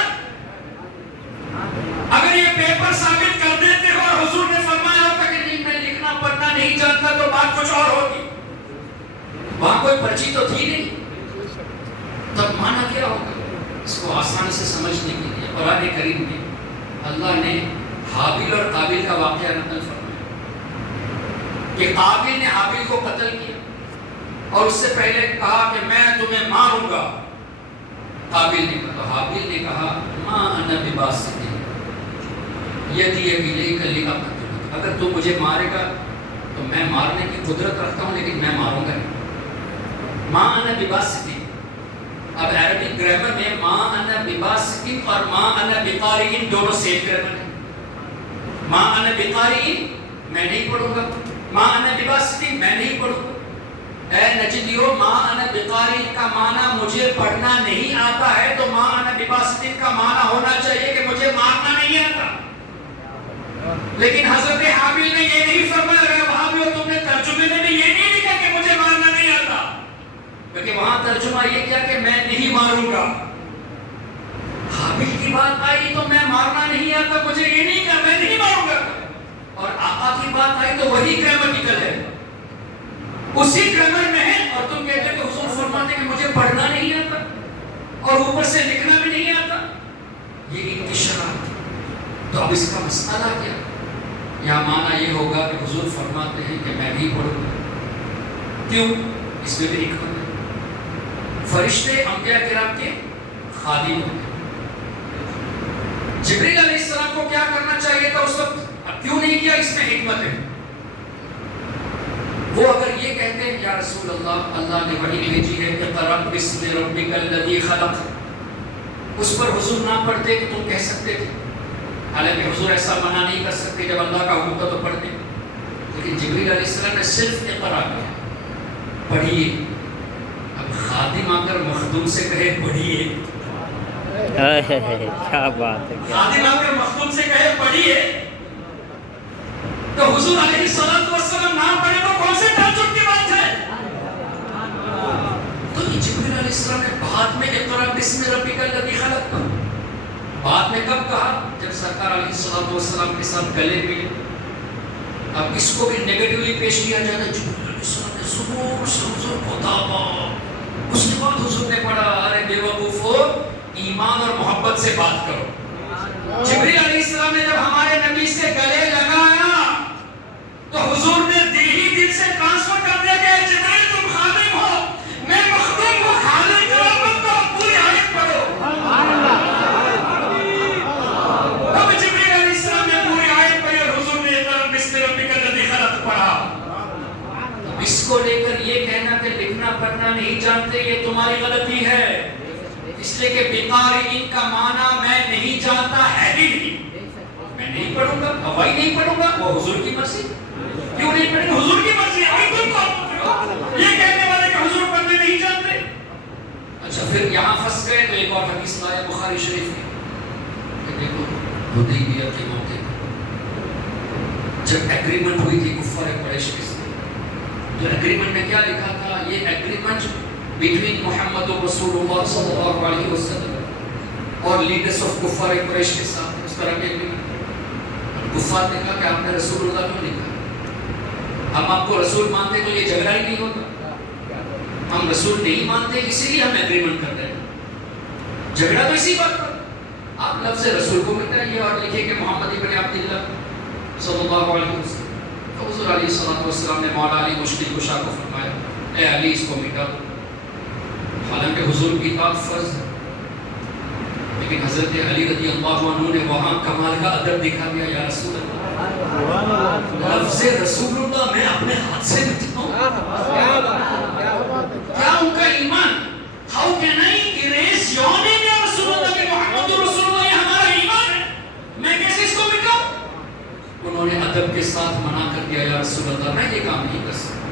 اگر یہ پیپر ثابت کر دیتے ہو اور حضور نے فرمایا ہوتا کہ نہیں میں لکھنا پڑھنا نہیں جانتا تو بات کچھ اور ہوگی، وہاں کوئی پرچی تو تھی نہیں، تب مانا کیا ہوگا؟ اس کو آسانی سے سمجھنے کے لیے قرآن کریم میں اللہ نے حابیل اور قابیل کا واقعہ نقل فرمایا کہ قابیل نے حابیل کو قتل کیا اور اس سے پہلے کہا کہ میں تمہیں ماروں گا، قابیل نے کہا، تو حابیل نے کہا ما انا بباسط یدی الیک لأقتلک، اگر تو مجھے مارے گا تو میں مارنے کی قدرت رکھتا ہوں لیکن میں ماروں گا نہیں۔ ما انا بباسط، اب عربی گرامر میں ما انا بباسط اور ما انا بقارئ دونوں سیم گرامر ہیں، ما انا بقاری میں نہیں پڑھوں گا، ما انا بباسط میں نہیں پڑھوں گا۔ اے نجدیو، ما انا بقاری کا معنی مجھے پڑھنا نہیں آتا ہے تو ما انا بباسط کا معنی ہونا چاہیے کہ مجھے مارنا نہیں آتا۔ لیکن حضرت حابیل نے یہ نہیں فرمایا، وہابیو تم نے ترجمے میں بھی یہ نہیں لکھا کہ مجھے مارنا نہیں آتا، کیونکہ وہاں ترجمہ یہ کیا کہ میں نہیں ماروں گا۔ حابیل کی بات آئی تو میں مارنا نہیں آتا، مجھے یہ نہیں کہا میں نہیں ماروں گا، اور آقا کی بات آئی تو وہی گرامٹیکل ہے، اسی گرامر میں ہے، اور تم کہتے کہ حضور فرماتے کہ مجھے پڑھنا نہیں آتا اور اوپر سے لکھنا بھی نہیں آتا، یہ انتشارات۔ تو اب اس کا مسئلہ کیا؟ یا معنی یہ ہوگا کہ حضور فرماتے ہیں کہ میں نہیں پڑھوں گا، کیوں؟ اس میں بھی حکمت ہے، فرشتے انبیاء کرام کے خادم ہیں۔ جبریل علیہ السلام کو کیا کرنا چاہیے تھا اس وقت، اب کیوں نہیں کیا؟ اس میں حکمت ہے۔ وہ اگر یہ کہتے ہیں یا رسول اللہ، اللہ نے وحی بھیجی ہے اقرأ باسم ربک الذی خلق، اس پر حضور نہ پڑھتے تو تم کہہ سکتے تھے، حالانکہ حضور ایسا منع نہیں کر سکتے، جب اللہ کا حکم تھا تو پڑھتے، لیکن جبریل علیہ السلام نے صرف اقرأ کیا، پڑھیے۔ اب خادم آ کر مخدوم سے کہے پڑھیے، کیا بات ہے، خادم آ کر مخدوم سے کہے پڑھیے، تو حضور علیہ السلام نہ پڑھے تو کون سے تعجب کی بات ہے؟ تو جبریل علیہ السلام نے بعد میں اقرأ باسم ربک الذی خلق، بعد میں کب کہا؟ جب سرکار علیہ السلام کے ساتھ گلے ملے۔ اب اس کو بھی نیگیٹولی پیش کیا جاتا ہے، جبریل علیہ السلام نے زبور سے حضور کو دابا، اس کے بعد حضور نے پڑھا ارے بے وقوفو ایمان اور محبت سے بات کرو۔ جبریل علیہ السلام نے جب ہمارے نبی سے گلے لگایا تو حضور نے دل ہی دل سے ٹرانسفر کر دیا کہ جبریل تم خادم ہو، میں مخدوم ہوں، خالی جواب کو پوری آیت پڑھو۔ اب جبریل علیہ السلام نے پوری آیت پڑھی اور حضور نے اقرأ باسم ربک الذی خلق پڑھا۔ اس کو لے کر یہ کہنا کہ لکھنا پڑھنا نہیں جانتے، یہ تمہاری غلطی ہے، اس لیے کہ بقاری کا معنی میں نہیں جانتا ہے ہی نہیں، میں نہیں پڑھوں گا، ہوائی نہیں پڑھوں گا، وہ حضور کی مرضی، کیوں نہیں پڑھیں گے؟ حضور کی مرضی ہے، تم کون ہوتے ہو یہ کہنے والے کہ حضور پڑھنے نہیں جانتے؟ اچھا پھر یہاں پھنس گئے تو ایک اور حدیث لائے بخاری شریف کی کہ دیکھو حدیبیہ کے موقع جب ایگریمنٹ ہوئی تھی کفار قریش کے ساتھ، تو ایگریمنٹ میں کیا لکھا تھا؟ یہ ایگریمنٹ بٹوین محمد رسول اللہ صلی اللہ علیہ وسلم اور لیڈرز آف کفار قریش کے ساتھ، اس طرح کے ایگریمنٹ۔ کفار نے کہا کہ آپ نے رسول اللہ کیوں لکھا؟ ہم آپ کو رسول مانتے تو یہ جھگڑا ہی نہیں ہوتا، ہم رسول نہیں مانتے اسی لیے ہم ایگریمنٹ کر رہے ہیں، جھگڑا تو اسی بات پر۔ آپ لفظ رسول کو مٹائیے اور لکھیں کہ محمد ابن عبداللہ صلی اللہ علیہ وسلم۔ تو حضور علیہ السلام نے مولا علی مشکل کشا کو فرمایا اے علی اس کو مٹا دو، حالانکہ حضور کی اطاعت فرض ہے، لیکن حضرت علی رضی اللہ عنہ نے وہاں کمال کا ادب دکھا دیا، یا رسول اللہ لفظ رسول اللہ میں اپنے ہاتھ سے مٹاؤں؟ کیا ان کا ایمان؟ How can I erase your name یا رسول اللہ کہ محمد رسول اللہ یہ ہمارا ایمان ہے، میں کیسے اس کو مٹاؤں؟ انہوں نے ادب کے ساتھ منع کر دیا، یا رسول اللہ میں یہ کام نہیں کر سکتا۔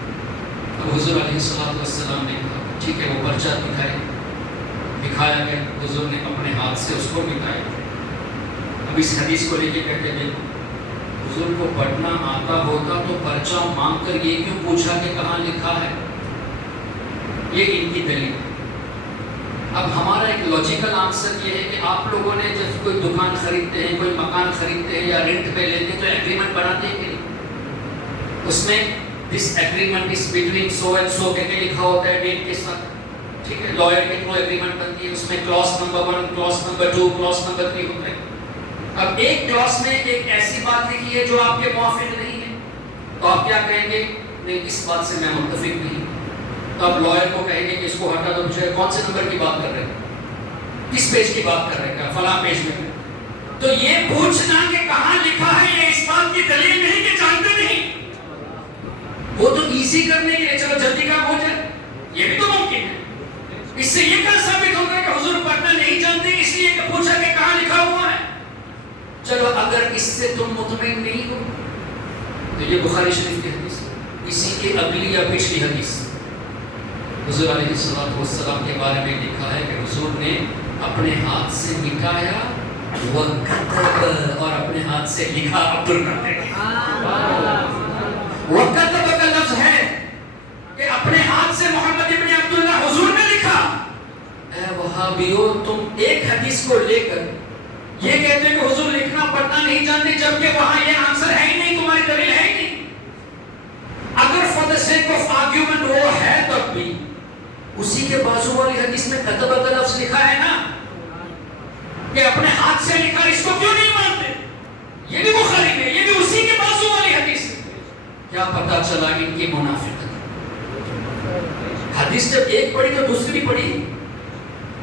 اب حضور علیہ السلام نے کہا ٹھیک ہے، وہ پرچہ دکھایا گیا، حضور نے اپنے ہاتھ سے اس کو مٹایا۔ اب اس حدیث کو لے کے کہتے ہیں حضور کو پڑھنا آتا ہوتا تو پرچہ مانگ کر یہ کیوں پوچھا کہ کہاں لکھا ہے؟ یہ ان کی دلیل۔ اب ہمارا ایک لاجیکل آنسر یہ ہے کہ آپ لوگوں نے جب کوئی دکان خریدتے ہیں، کوئی مکان خریدتے ہیں یا رینٹ پہ لیتے ہیں تو ایگریمنٹ بناتے ہیں کہ نہیں؟ اس میں this agreement is between so and so کہہ کے لکھا ہوتا ہے ڈیٹ کے ساتھ، ٹھیک ہے، لائر کے تھرو ایگریمنٹ بنتی ہے، اس میں class number 1، class number 2، class number 3 ہوتا ہے۔ اب ایک کلاس میں ایک ایسی بات لکھی ہے جو آپ کے موافق نہیں ہے، تو آپ کیا کہیں گے؟ نہیں اس بات سے میں متفق نہیں۔ تو آپ لائر کو کہیں گے کہ اس کو ہٹا دو، مجھے کون سے نمبر کی بات کر رہے ہیں، کس پیج کی بات کر رہے ہیں، فلاں پیج میں۔ تو یہ پوچھنا کہ کہاں لکھا ہے یہ اس بات کی دلیل نہیں کہ جانتے نہیں، وہ تو ایزی کرنے کے لیے چلو جلدی کام ہو جائے، یہ بھی تو ممکن ہے۔ اس سے یہ کہاں ثابت ہوگا کہ حضور پڑھنا نہیں جانتے اس لیے کہ پوچھا کہ کہاں لکھا ہوا ہے؟ چلو اگر اس سے تم مطمئن نہیں ہو تو یہ بخاری شریف کی حدیث ہے، اسی کی اگلی یا پچھلی حدیث حضور علیہ الصلوۃ والسلام کے بارے میں لکھا ہے کہ حضور نے اپنے ہاتھ سے مٹایا وَكَتَبَ، اور اپنے ہاتھ سے لکھا وَكَتَبَ کا لفظ ہے کہ اپنے ہاتھ سے محمد ابن عبداللہ حضور نے لکھا۔ اے وہابیو، تم ایک حدیث کو لے کر یہ کہتے ہیں کہ حضور لکھنا پڑھنا نہیں جانتے، جبکہ وہاں یہ آنسر ہے ہی نہیں، تمہاری دلیل ہے ہی نہیں۔ اگر for the sake of argument وہ ہے تب بھی اسی کے بازو والی حدیث میں کتبہ کا لفظ لکھا ہے نا کہ اپنے ہاتھ سے لکھا، اس کو کیوں نہیں مانتے؟ یہ بھی بخاری میں، یہ بھی اسی کے بازو والی حدیث ہے۔ کیا پتا چلا ان کی منافقت؟ حدیث جب ایک پڑھی تو دوسری پڑھی،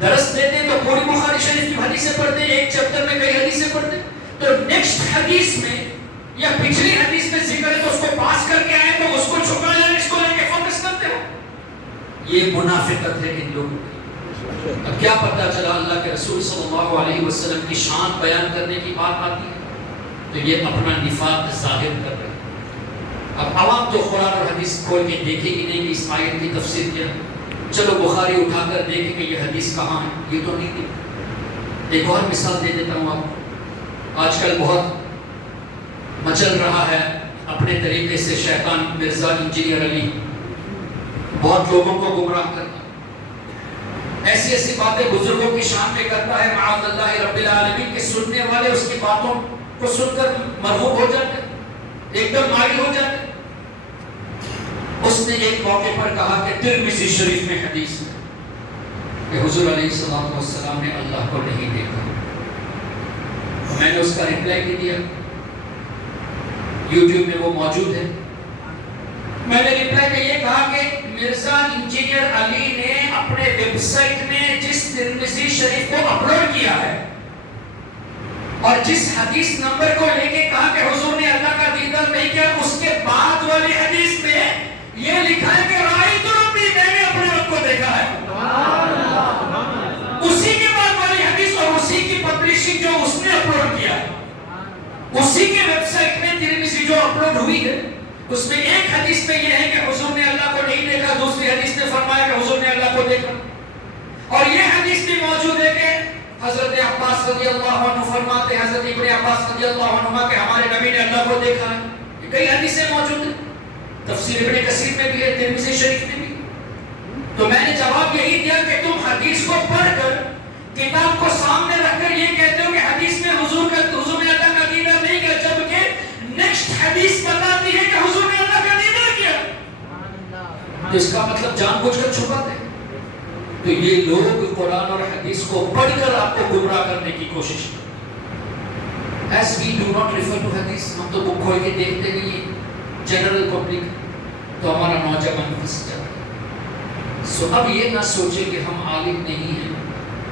درس دیتے تو پوری بخاری شریف کی حدیثیں پڑھتے، ایک چیپٹر میں کئی حدیثیں پڑھتے، تو نیکسٹ حدیث میں یا پچھلی حدیث میں ذکر ہے تو اس کو پاس کر کے آئے تو اس کو چھپا جائے، اس کو لے کے فوکس کرتے ہو۔ یہ منافقت ہے ان لوگوں کی۔ اب کیا پتہ چلا اللہ کے رسول صلی اللہ علیہ وسلم کی شان بیان کرنے کی بات آتی ہے تو یہ اپنا نفاق ظاہر کر رہے ہیں۔ اب عوام تو قرآن اور حدیث کھول کے دیکھے گی نہیں کہ اس آیت کی تفسیر کیا، چلو بخاری اٹھا کر دیکھیں کہ یہ حدیث کہاں ہے، یہ تو نہیں تھی۔ ایک اور مثال دے دیتا ہوں آپ کو، آج کل بہت مچل رہا ہے اپنے طریقے سے شیطان مرزا انجینئر علی، بہت لوگوں کو گمراہ کرتا، ایسی ایسی باتیں بزرگوں کی شان میں کرتا ہے، معاذ اللہ رب العالمین، کے سننے والے اس کی باتوں کو سن کر مرغوب ہو جاتے، ایک دم مائل ہو جاتے۔ اس نے ایک موقع پر کہا کہ ترمذی شریف میں حدیث ہے کہ حضور علیہ السلام نے اللہ کو نہیں دیکھا۔ میں نے اس کا ریپلائی بھی دیا، یوٹیوب میں وہ موجود ہے۔ میں نے ریپلائی میں یہ کہا کہ مرزا انجینئر علی نے اپنے ویب سائٹ میں جس ترمذی شریف کو اپلوڈ کیا ہے اور جس حدیث نمبر کو لے کے کہا کہ حضور نے اللہ کا دیدار نہیں کیا، اس کے بعد والی حدیث میں یہ لکھا ہے کہ رأیت ربی، میں نے اپنے رب کو دیکھا ہے۔ اسی کے بعد والی حدیث اور اسی کی پبلشنگ جو اس نے اپلوڈ کیا ہے، اسی کے ویب سائٹ میں ترمذی جو اپلوڈ ہوئی ہے، اس میں ایک حدیث میں یہ ہے کہ حضور نے اللہ کو نہیں دیکھا، دوسری حدیث میں فرمایا کہ حضور نے اللہ کو دیکھا، اور یہ حدیث بھی موجود ہے کہ حضرت عباس رضی اللہ عنہ فرماتے، حضرت ابن عباس رضی اللہ عنہ کہ ہمارے نبی نے اللہ کو دیکھا ہے۔ یہ کئی حدیثیں موجود ہیں، تفسیر ابن کثیر میں بھی ہے، ترمذی شریف میں بھی۔ تو میں نے جواب یہی دیا کہ تم حدیث کو پڑھ کر کتاب کو سامنے رکھ کر یہ کہتے ہو کہ حدیث میں حضور نے اللہ کا دیدار نہیں کیا، جبکہ نیکسٹ حدیث بتاتی ہے کہ حضور نے اللہ کا دیدار کیا۔ تو اس کا مطلب جان بوجھ کر چھپاتے ہیں۔ تو یہ لوگ قرآن اور حدیث کو پڑھ کر آپ کو گمراہ کرنے کی کوشش کرتے ہیں۔ As we do not refer to حدیث، ہم تو بک کھول کے دیکھتے نہیں ہیں، جنرل پبلک تو ہمارا نوجوان پھنس جاتا ہے۔ سو اب یہ نہ سوچے کہ ہم عالم نہیں ہیں،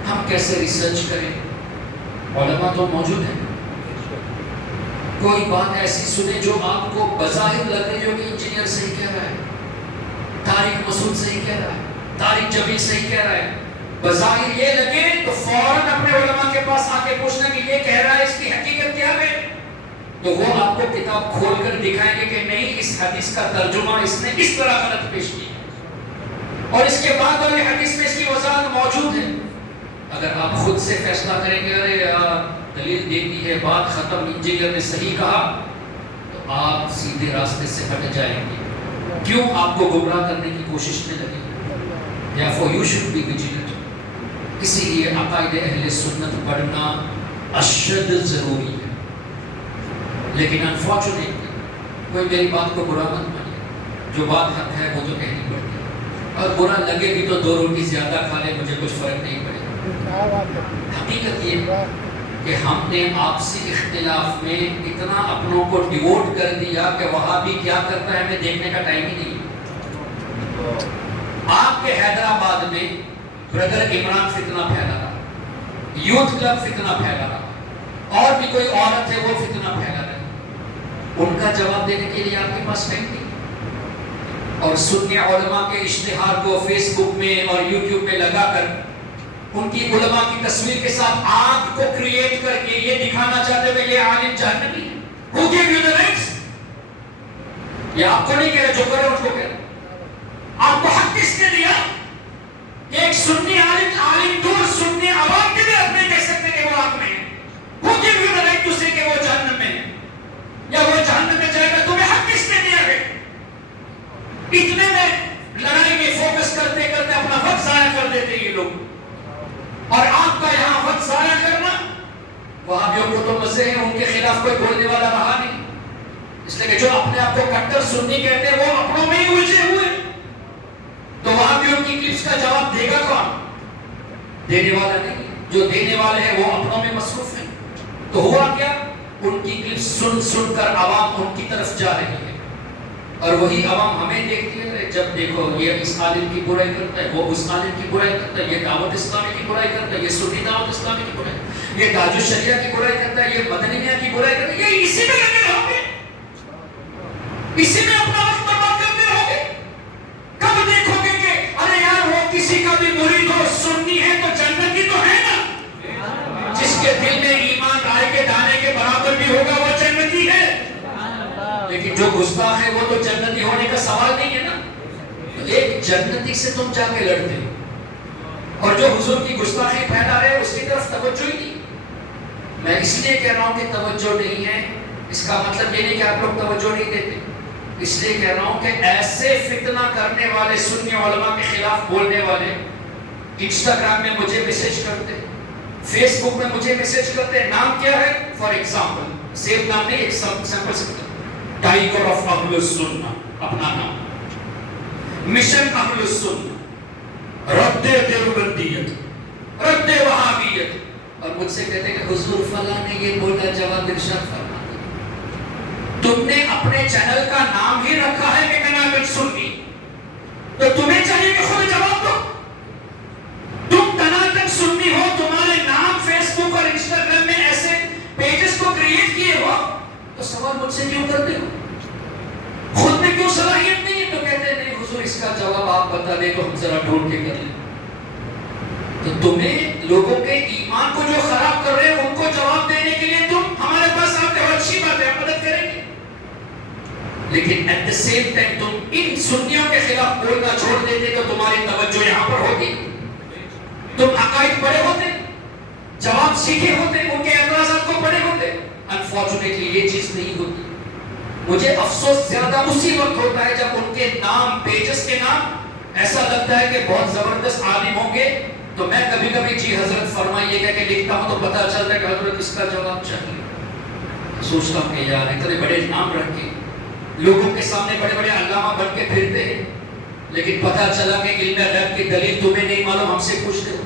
ہم کیسے ریسرچ کریں، علماء تو موجود ہیں۔ کوئی بات ایسی سنیں جو آپ کو بظاہر لگ رہی ہو کہ انجینئر صحیح کہہ رہا ہے، طارق مسعود صحیح کہہ رہا ہے، طارق جمیل صحیح کہہ رہا ہے، بظاہر یہ لگے تو فوراً اپنے علماء کے پاس آ کے پوچھنا کہ یہ کہہ رہا ہے، اس کی حقیقت کیا ہے، تو وہ آپ کو کتاب کھول کر دکھائیں گے کہ نہیں، اس حدیث کا ترجمہ اس نے اس طرح غلط پیش کیا، اور اس کے بعد والی حدیث میں اس کی وضاحت موجود ہے۔ اگر آپ خود سے فیصلہ کریں گے ارے یار دلیل دیتی ہے، بات ختم، انجینئر نے صحیح کہا، تو آپ سیدھے راستے سے ہٹ جائیں گے۔ کیوں آپ کو گمراہ کرنے کی کوشش میں لگے؟ Therefore you should be vigilant۔ اسی لیے عقائد اہل سنت پڑھنا اشد ضروری ہے، لیکن انفارچونیٹلی کوئی میری بات کو برا مت مانے، جو بات حق ہے وہ تو کہنی پڑتی ہے، اور برا لگے بھی تو 2 روٹی زیادہ کھا لے، مجھے کچھ فرق نہیں پڑے گا۔ حقیقت یہ کہ ہم نے آپسی اختلاف میں اتنا اپنوں کو ڈیووٹ کر دیا کہ وہابی کیا کرتا ہے ہمیں دیکھنے کا ٹائم ہی نہیں۔ آپ کے حیدرآباد میں بردر عمران فتنہ پھیلا رہا، یوتھ کلب فتنہ پھیلا رہا، اور بھی کوئی عورت ہے وہ فتنہ پھیلا رہی، ان کا جواب دینے کے لیے آپ کے پاس ٹائم نہیں۔ اور سنی علماء کے اشتہار کو فیس بک میں اور یوٹیوب میں لگا کر ان کی علماء کی تصویر کے ساتھ آگ کو کریٹ کر کے یہ دکھانا چاہتے ہوئے یہ عالم جہنمی ہے. Who gave you the rights؟ یہ آپ کو نہیں کہہ رہا، جو کرے اس کو کہہ رہا. آپ کو حق کس نے دیا کہ ایک سنی عالم دور سنی عوام کے لیے آپ نہیں کہہ سکتے کہ وہ آگ میں ہے؟ Who gave you the right to say کہ وہ جہنم میں ہے یا وہ جہنم میں جائے گا؟ تمہیں حق کس نے دیا ہے؟ اتنے میں لڑائی میں فوکس کرتے کرتے اپنا وقت ضائع کر دیتے یہ لوگ. اور آپ کا یہاں وقت ضائع کرنا، وہابیوں کو تو مزے ہیں، ان کے خلاف کوئی بولنے والا رہا نہیں، اس لیے کہ جو اپنے آپ کو کٹر سنی کہتے ہیں وہ اپنوں میں ہی الجھے ہوئے. تو وہابیوں کی کلپس کا جواب دے گا کون؟ دینے والا نہیں، جو دینے والے ہیں وہ اپنوں میں مصروف ہیں. تو ہوا کیا؟ ان کی کلپس سن سن کر عوام ان کی طرف جا رہی ہے، اور وہی عوام ہمیں دیکھتی ہے. جب دیکھو یہ اس عالم کی برائی کرتا ہے، وہ اس عالم کی برائی کرتا ہے، یہ دعوت اسلامی کی برائی کرتا ہے، یہ سنی دعوت اسلامی کی برائی، یہ تاج الشریعہ کی برائی کرتا ہے، یہ مدنی میاں کی برائی کرتا ہے. یہ اسی میں لگے رہو گے، اسی میں اپنا وقت برباد کرتے رہو گے. کب دیکھو گے کہ ارے یار وہ کسی کا بھی مرید ہو سنی ہے تو جنتی تو ہے نا؟ جس کے دل میں ایمان رائے کے دانے کے برابر بھی ہوگا وہ جنتی ہے. لیکن جو گستاخ ہے وہ تو جنتی ہونے کا سوال نہیں ہے نا. تو ایک جنتی سے تم جا کے لڑتے ہو، اور جو حضور کی گستاخی پھیلا رہے اس کی طرف توجہ ہی نہیں. میں اس لیے کہہ رہا ہوں کہ توجہ نہیں ہے، اس کا مطلب یہ نہیں کہ آپ لوگ توجہ نہیں دیتے. اس لیے کہہ رہا ہوں کہ ایسے فتنہ کرنے والے سنی علماء کے خلاف بولنے والے انسٹاگرام میں مجھے میسج کرتے، فیس بک میں مجھے میسج کرتے. نام کیا ہے؟ فار ایگزامپل، سیف نام نہیں، ایک سیمپل سے ٹائیگر آف اہل السنہ اپنا نام، مشن اہل السنہ، رد دیوبندیت، رد وہابیت، اور مجھ سے کہتے ہیں کہ حضور فلاں نے یہ بولا، جواب ارشاد فرما دو. تم نے اپنے چینل کا نام ہی رکھا ہے کہ کناکن سنی، تو تمہیں چاہیے کہ خود جواب دو. تم کناکن سنی ہو، تمہارے نام فیس بک اور انسٹاگرام میں ایسے پیجز کو کریٹ کیے ہو، تو سوال مجھ سے کیوں کرتے ہو؟ خود میں کیوں صلاحیت نہیں ہے؟ تو کہتے ہیں نہیں حضور اس کا جواب آپ بتا دیں تو ہم ذرا ڈھونڈ کے کر لیں. تو تمہیں لوگوں کے ایمان کو جو خراب کر رہے ہیں ان کو جواب دینے کے لیے تم ہمارے پاس آتے ہو، اچھی بات ہے، ہم مدد کریں گے. لیکن ایٹ دا سیم ٹائم تم ان سنیوں کے خلاف بولنا چھوڑ دیتے تو تمہاری توجہ یہاں پر ہوتی. تم عقائد پڑھے ہوتے، جواب سیکھے ہوتے، ان کے اعتراضات کو پڑھے ہوتے. انفارچونیٹلی یہ چیز نہیں ہوتی. مجھے افسوس زیادہ اسی وقت ہوتا ہے جب ان کے نام، پیجز کے نام ایسا لگتا ہے کہ بہت زبردست عالم ہوں گے، تو میں کبھی کبھی جی حضرت فرمائیے گا کہ لکھتا ہوں تو پتہ چلتا ہے کہ حضرت اس کا جواب چاہیے. سوچتا ہوں کہ یار اتنے بڑے نام رکھ کے لوگوں کے سامنے بڑے بڑے علامہ بن کے پھرتے ہیں، لیکن پتہ چلا کہ علم غیب کی دلیل تمہیں نہیں معلوم، ہم سے پوچھتے ہو.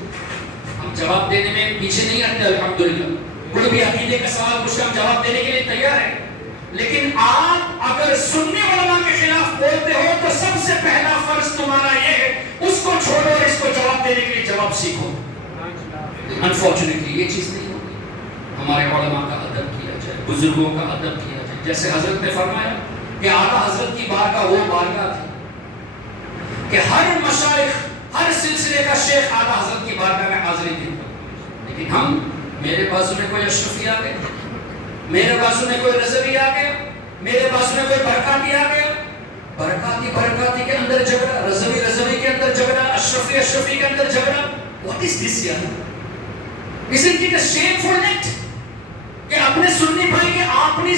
ہم جواب دینے میں پیچھے نہیں ہٹتے الحمدللہ. کوئی بھی عقیدے کا سوال پوچھے ہم جواب دینے کے لیے تیار ہیں. لیکن آپ اگر سنی علماء کے خلاف بولتے ہو تو سب سے پہلا فرض تمہارا یہ ہے اس کو چھوڑو اور اس کو جواب دینے کے لیے جواب سیکھو. انفارچونیٹلی یہ چیز نہیں ہوتی. ہمارے علماء کا ادب کیا جائے، بزرگوں کا ادب کیا جائے. جیسے حضرت نے فرمایا کہ اعلیٰ حضرت کی بارگاہ وہ بارگاہ تھی کہ ہر مشائخ، ہر سلسلے کا شیخ اعلیٰ حضرت کی بارگاہ میں حاضری دیتا. لیکن ہم، میرے بازو میں کوئی اشرفی آ گئے، میرے بازو میں کوئی رضوی آ گیا، میرے بازو میں کوئی برکاتی آ گیا. برکاتی کے اندر جھگڑا، رضوی کے اندر جھگڑا، اشرفی کے اندر جھگڑا. What is this یار؟ Isn't it a shameful act کہ اپنے سنی بھائی کے اپنی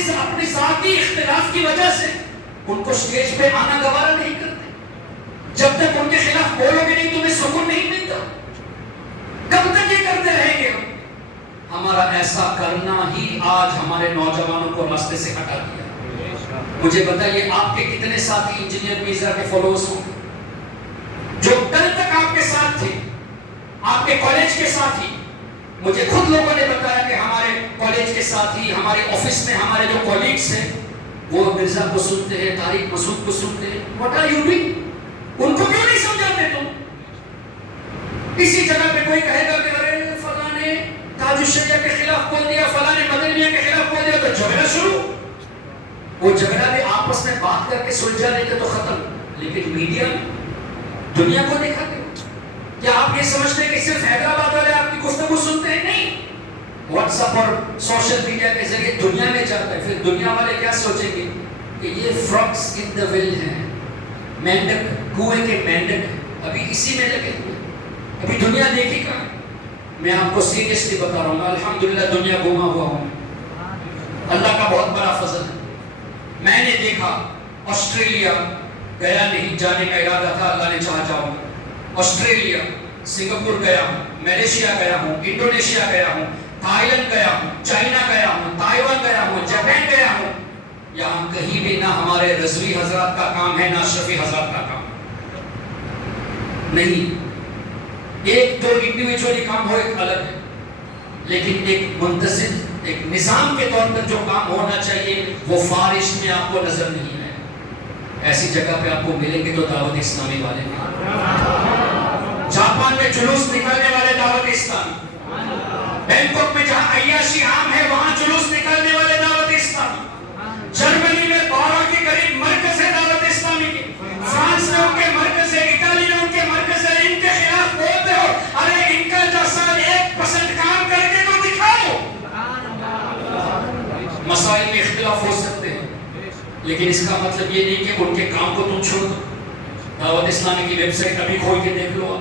ذاتی اختلاف کی وجہ سے ان کو سٹیج پہ آنا گوارا نہیں کرتے؟ جب تک ان کے خلاف بولو گے نہیں تمہیں سکون نہیں ملتا. کب تک یہ کرتے رہیں گے؟ ہمارا ایسا کرنا ہی آج ہمارے نوجوانوں کو راستے سے ہٹا دیا. مجھے بتائیے آپ کے کتنے ساتھی انجینئر میزا کے فالوورز ہوں جو کل تک آپ کے ساتھ تھے، آپ کے کالج کے ساتھی. مجھے خود لوگوں نے بتایا کہ ہمارے کالج کے ساتھی، ہمارے آفس میں ہمارے جو کولیگز ہیں وہ مرزا کو سنتے ہیں، طارق مسعود کو سنتے ہیں. What are you doing? ان کو کیوں نہیں سمجھاتے تم؟ اسی جگہ پہ کوئی کہے گا کہ ارے فلاں نے تاج الشریعہ کے خلاف بول دیا، فلاں نے مدنی میاں کے خلاف بول دیا، تو جھگڑا شروع. وہ جھگڑا بھی آپس میں بات کر کے سلجھا لیتے تو ختم. لیکن میڈیا دنیا کو دکھاتے کیا آپ یہ سمجھتے ہیں کہ صرف حیدرآباد والے آپ کی گفتگو سنتے ہیں؟ نہیں، واٹس ایپ اور سوشل میڈیا کے ذریعے دنیا میں جاتا ہے. پھر دنیا والے کیا سوچیں گے کہ یہ فراکس ان دا ول ہیں، مینڈک، کنویں کے مینڈک ابھی اسی میں لگے ہوئے. ابھی دنیا دیکھی کہاں؟ میں آپ کو سیریسلی بتا رہا ہوں، الحمدللہ دنیا گھوما ہوا ہوں، اللہ کا بہت بڑا فضل ہے. میں نے دیکھا آسٹریلیا گیا نہیں، جانے کا ارادہ تھا، اللہ نے چاہا جاؤں گا. آسٹریلیا، سنگاپور گیا ہوں، ملیشیا گیا ہوں، انڈونیشیا گیا ہوں، تھائیلینڈ گیا ہوں، چائنا گیا ہوں، تائیوان گیا ہوں، جاپان گیا ہوں. یہاں کہیں بھی نہ ہمارے رضوی حضرات کا کام ہے نہ اشرفی حضرات کا کام نہیں. ایک دو انڈیویجولی کام ہو ایک الگ ہے، لیکن ایک منتظم ایک نظام کے طور پر جو کام ہونا چاہیے وہ فارسٹ میں آپ کو نظر نہیں ہے. ایسی جگہ پہ آپ کو ملیں گے تو دعوت اسلامی والے. جاپان میں جلوس نکالنے والے دعوت اسلامی، بینکاک میں جہاں عیاشی عام ہے وہاں جلوس نکالنے والے دعوت اسلامی، جرمنی میں 12 کے قریب مرکز ہے دعوت اسلامی کے، فرانس میں ان کے مرکز ہے، اٹلی میں ان کے مرکز ہے. ان کے خلاف بولتے ہو، ارے ان کا جیسا 1% کام کر کے تو دکھاؤ. مسائل میں اختلاف ہو سکتے ہیں لیکن اس کا مطلب یہ نہیں کہ ان کے کام کو تم چھوڑ دو. دعوت اسلامی کی ویب سائٹ ابھی کھول کے دیکھ لو،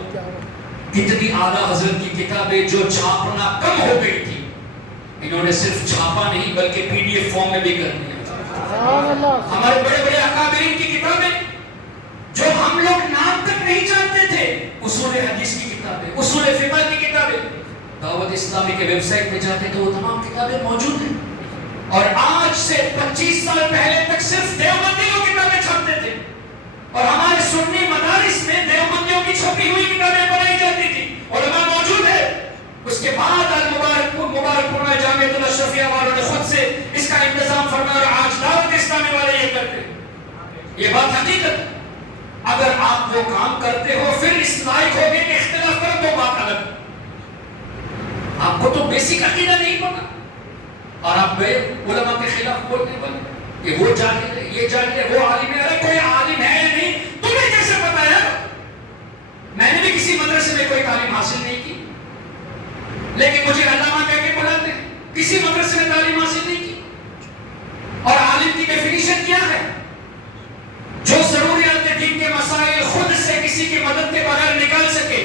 کتنی اعلیٰ حضرت کی کتابیں جو چھاپنا کم ہو گئی تھی انہوں نے صرف چھاپا نہیں بلکہ PDF فارم میں بھی کر دیا. ہمارے بڑے بڑے اکابرین کی کتابیں جو ہم لوگ نام تک نہیں جانتے تھے، اصول حدیث کی کتابیں، اصول فقہ کی کتابیں، دعوت اسلامی کے ویب سائٹ پہ جاتے تو وہ تمام کتابیں موجود ہیں. اور آج سے 25 سال پہلے تک صرف دیوبندیوں کی کتابیں چھپتے تھے اور ہمارے سنی مدارس میں دیوبندیوں کی چھپی ہوئی کتابیں پڑھائی جاتی تھی، علماء موجود ہے. اس کے بعد مبارکپور جامعۃ الاشرفیہ والوں نے خود سے اس کا انتظام فرمایا اور آج دعوت اسلامی والے یہ کرتے. یہ بات حقیقت ہے. اگر آپ وہ کام کرتے ہو پھر اس لائق ہو گئے کہ اختلاف کرو تو بات الگ. آپ کو تو بیسک عقیدہ نہیں پتا اور آپ گئے علماء کے خلاف بولنے والے کہ وہ جاہل ہے، یہ جاہل ہے، وہ عالم ہے. ارے کوئی عالم ہے یا نہیں تمہیں کیسے پتا ہے؟ میں نے بھی کسی مدرسے میں کوئی تعلیم حاصل نہیں کی لیکن مجھے علامہ کہہ کے بلاتے ہیں. کسی مدرسے میں تعلیم حاصل نہیں کی. اور عالم کی ڈیفینیشن کیا ہے؟ جو ضروریات دین کے مسائل خود سے کسی کی مدد کے بغیر نکال سکے،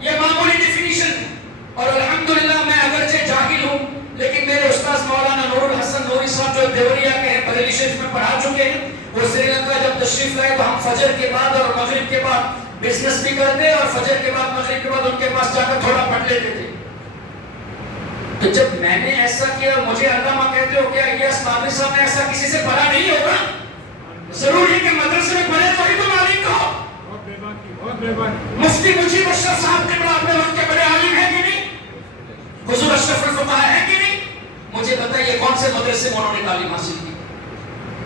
یہ معمولی ڈیفینیشن ہے. اور الحمدللہ میں اگرچہ جاہل ہوں لیکن میرے استاد مولانا نور الحسن نوری صاحب جو دیوریا کے ہیں، بریلی شریف میں پڑھا چکے ہیں، وہ سری لنکا جب تشریف لائے تو ہم فجر کے بعد اور مغرب کے بعد بزنس بھی کرتے اور فجر کے بعد مغرب کے بعد ان کے پاس جا کر تھوڑا پڑھ لیتے تھے. تو جب میں نے ایسا کیا مجھے علامہ کہتے ہو کیا یہ اسلامی صاحب نے ایسا کسی سے پڑھا نہیں ہوگا؟ ضروری ہے کہ مدرسے میں پڑھے تو ہی تو عالم کہو. مفتی مجیب اشرف صاحب کے بڑا اپنے وقت کے بڑے عالم ہیں کہ نہیں؟ حضور اشرف الفقہاء ہے کہ نہیں؟ مجھے بتائیے کون سے مدرسے میں انہوں نے تعلیم حاصل کی؟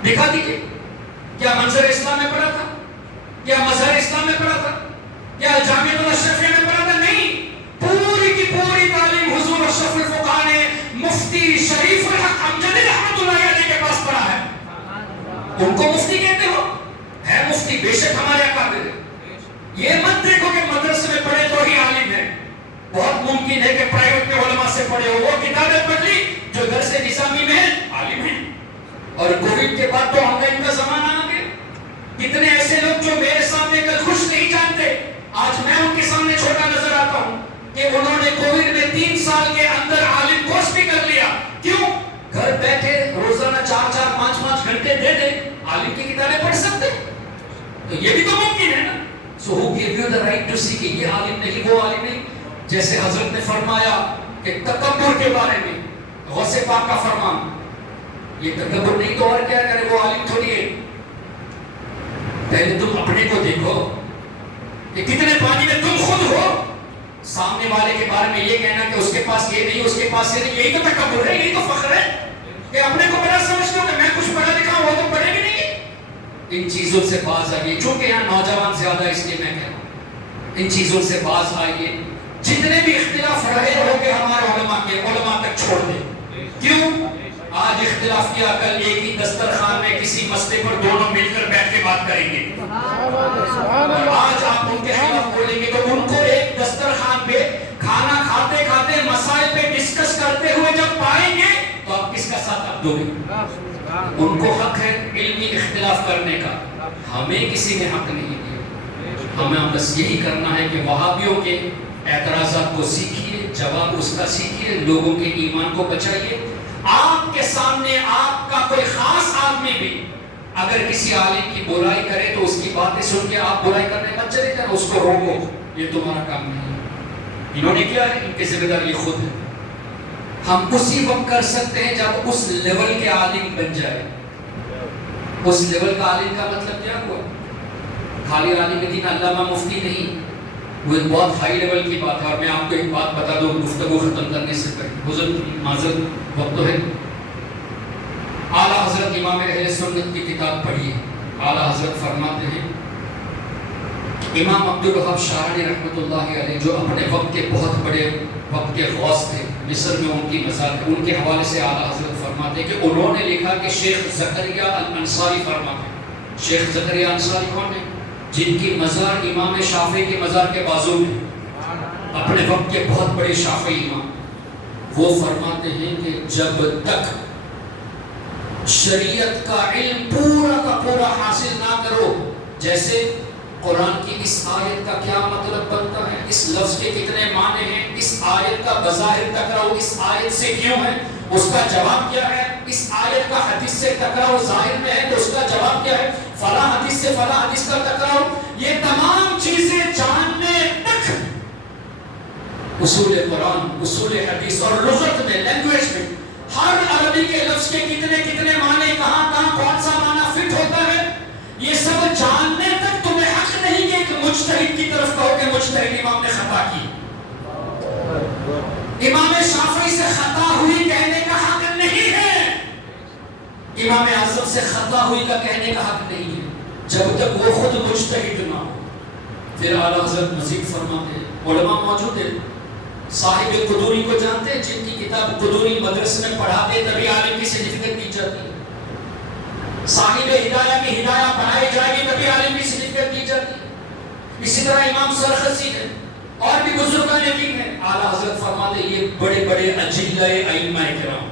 دکھا دیجیے. کیا منظر اسلام میں پڑھا تھا؟ کیا مظہر اسلام میں پڑھا تھا؟ کیا جامعۃ الاشرفیہ میں پڑھا تھا؟ نہیں. پوری کی پوری تعلیم حضور اشرف الفقہاء نے مفتی شریف الحق امجدی رحمۃ اللہ علیہ کے پاس پڑھا ہے. ان کو مفتی کہتے ہو؟ ہے مفتی، بے شک ہمارے اکابر ہے. یہ مت دیکھو کہ مدرسے میں پڑھے تو ہی عالم ہے. بہت ممکن ہے کہ پرائیویٹ میں علماء سے پڑھے ہو، وہ کتابیں پڑھ لی جو درس نظامی میں ہے، عالم ہیں. اور کووڈ کے بعد تو آن لائن کا زمانہ آ گیا. کتنے ایسے لوگ جو میرے سامنے کل کچھ نہیں جانتے آج میں ان کے سامنے چھوٹا نظر آتا ہوں کہ انہوں نے کووڈ میں 3 سال کے اندر عالم کورس بھی کر لیا. کیوں؟ گھر بیٹھے روزانہ 4-4 5-5 گھنٹے دے دے عالم کی کتابیں پڑھ سکتے. تو یہ بھی تو ممکن ہے نا. So who gave you the right to see کہ یہ عالم نہیں وہ عالم نہیں؟ جیسے حضرت نے فرمایا کہ تکبر کے بارے میں غوث پاک کا فرمان، یہ تکبر نہیں تو اور کیا کرے، وہ عالم تھوڑی ہے. پہلے تم اپنے کو دیکھو کہ کتنے پانی میں تم خود ہو. سامنے والے کے بارے میں یہ کہنا کہ اس کے پاس یہ نہیں، اس کے پاس یہ نہیں، یہی تو تکبر ہے، یہی تو فخر ہے کہ اپنے کو بڑا سمجھتے ہو کہ میں کچھ پڑھا لکھا ہوں وہ تو پڑھے گی نہیں. ان چیزوں سے باز آئیے. چونکہ یہاں نوجوان زیادہ اس لیے میں کہہ رہا ہوں ان چیزوں سے باز آئیے. جتنے بھی اختلاف رہے ہو گے ہمارے علماء کے علماء تک چھوڑ دیں. کیوں؟ آج اختلاف کیا کل ایک ہی دسترخوان میں کسی مسئلے پر دونوں مل کر بیٹھ کے بات کریں گے. اور آج آپ ان کے خلاف بولیں گے تو ان کو ایک دو گے. ان کو حق ہے علمی اختلاف کرنے کا، ہمیں کسی نے حق نہیں دیا. ہمیں بس یہی کرنا ہے کہ وہابیوں کے اعتراضات کو سیکھیے، جواب اس کا سیکھیے، لوگوں کے ایمان کو بچائیے. آپ کے سامنے آپ کا کوئی خاص آدمی بھی اگر کسی عالم کی برائی کرے تو اس کی باتیں سن کے آپ برائی کرنے مت چلے جائیں، اس کو روکو، یہ تمہارا کام نہیں ہے. انہوں نے کیا ہے، ان کے ذمہ دار یہ خود ہے. ہم اسی وقت کر سکتے ہیں جب اس لیول کے عالم بن جائے. اس لیول کا عالم کا مطلب کیا ہوا؟ خالی عالم دین علامہ مفتی نہیں، وہ ایک بہت ہائی لیول کی بات ہے. اور میں آپ کو ایک بات بتا دوں گفتگو ختم کرنے سے پہلے، حضور معذرت وقت تو ہے. اعلیٰ حضرت امام اہل سنت کی کتاب پڑھیے. اعلیٰ حضرت فرماتے ہیں، امام عبدالوہاب شاہرانی رحمۃ اللہ علیہ جو اپنے وقت کے بہت بڑے وقت کے غوث تھے، مصر میں ان کی مزار ہے، ان کے حوالے سے اعلیٰ حضرت فرماتے ہیں کہ انہوں نے لکھا کہ شیخ زکریا الانصاری فرماتے ہیں. شیخ زکریا انصاری کون ہے؟ جن کی مزار امام شافعی کے مزار کے بازو میں، اپنے وقت کے بہت بڑے شافعی امام. وہ فرماتے ہیں کہ جب تک شریعت کا علم پورا کا پورا حاصل نہ کرو، جیسے قرآن کی اس آیت کا کیا مطلب بنتا ہے، اس لفظ کے کتنے معنی ہیں، اس آیت کا بظاہر ٹکراؤ اس آیت سے کیوں ہے، اس کا جواب کیا ہے، اس آیت کا حدیث سے ٹکراؤ ظاہر میں ہے تو اس کا جواب کیا ہے، فلاں حدیث سے فلاں حدیث کا ٹکراؤ، یہ تمام چیزیں جاننے تک اصول قرآن، اصول حدیث اور لغت میں، لینگویج میں ہر عربی کے لفظ کے کتنے کتنے معنی، کہاں کہاں کون سا معنی فٹ ہوتا ہے، یہ سب جاننے تک تمہیں حق نہیں کہ ایک مجتہد کی طرف کہو کہ مجتہد امام نے خطا کی. امام شافعی سے خطا ہوئی کہنے کا حق نہیں ہے، امام اعظم سے خطا ہوئی کا کہنے کا حق نہیں ہے، جب تک وہ خود مجتہد نہ ہو. پھر اعلیٰ حضرت مزید فرماتے ہیں، علماء موجود ہیں، صاحب قدوری کو جانتے ہیں، جن کی کتاب قدوری مدرسے میں پڑھاتے تبھی عالم کی سرٹیفکیٹ دی جاتی ہے. صاحب ہدایہ کی ہدایہ بنائی جائے گی تبھی عالم کی سرٹیفکیٹ دی جاتی ہے. اسی طرح امام سرخسی ہے اور بھی بزرگان دین ہیں. اعلیٰ حضرت فرماتے ہیں یہ بڑے بڑے اجلہ ائمہ کرام،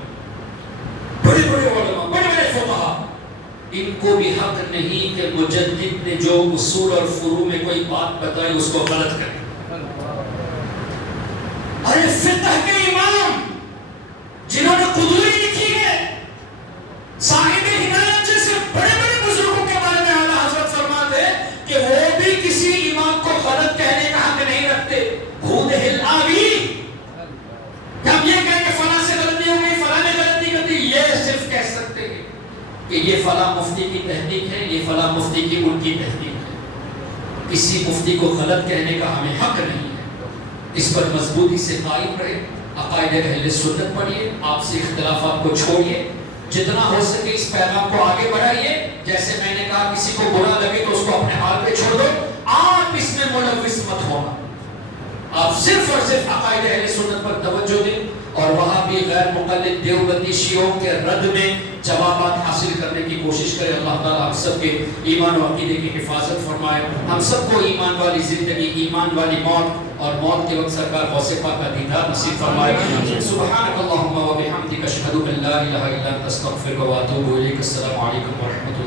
بڑے بڑے علماء، بڑے بڑے فقہا، ان کو بھی حق نہیں کہ مجدد نے جو اصول اور فروع میں کوئی بات بتائی اس کو غلط کرے. ارے فقہ کے امام جنہوں نے قدوری لکھی ہے، صاحب ہدایت جیسے بڑے بڑے بزرگوں کے بارے میں اعلیٰ حضرت فرماتے ہیں کہ وہ بھی کسی امام کو غلط کہنے کا حق نہیں رکھتے. خود ہلاوی ہم یہ کہیں کہ فلاں سے غلطی ہو گئی، فلاں نے غلطی کر دی، یہ صرف کہہ سکتے ہیں کہ یہ فلاں مفتی کی تحقیق ہے، یہ فلاں مفتی کی ان کی تحقیق ہے. کسی مفتی کو غلط کہنے کا ہمیں حق نہیں ہے. اس پر مضبوطی سے قائم رہے، عقائد اہل سنت پڑھیے، آپ سے اختلافات کو چھوڑیے، جتنا ہو سکے اس پیغام کو آگے بڑھائیے. جیسے میں نے کہا کسی کو برا لگے تو اس کو اپنے حال پہ چھوڑ دو، آپ اس میں ملوث مت ہونا. آپ صرف اور صرف عقائد اہل سنت پر توجہ دیں اور وہاں بھی غیر مقلد دیوبندی شیعوں کے رد میں جوابات حاصل کرنے کی کوشش کریں. اللہ تعالیٰ ہم سب کے ایمان و عقیدے کی حفاظت فرمائے، ہم سب کو ایمان والی زندگی، ایمان والی موت اور موت کے وقت سرکار غوث پاک کا دیدار نصیب فرمائے. سبحانک اللہم و بحمدک اشہد ان لا الہ الا انت استغفرک و اتوب الیک. السلام علیکم ورحمۃ اللہ.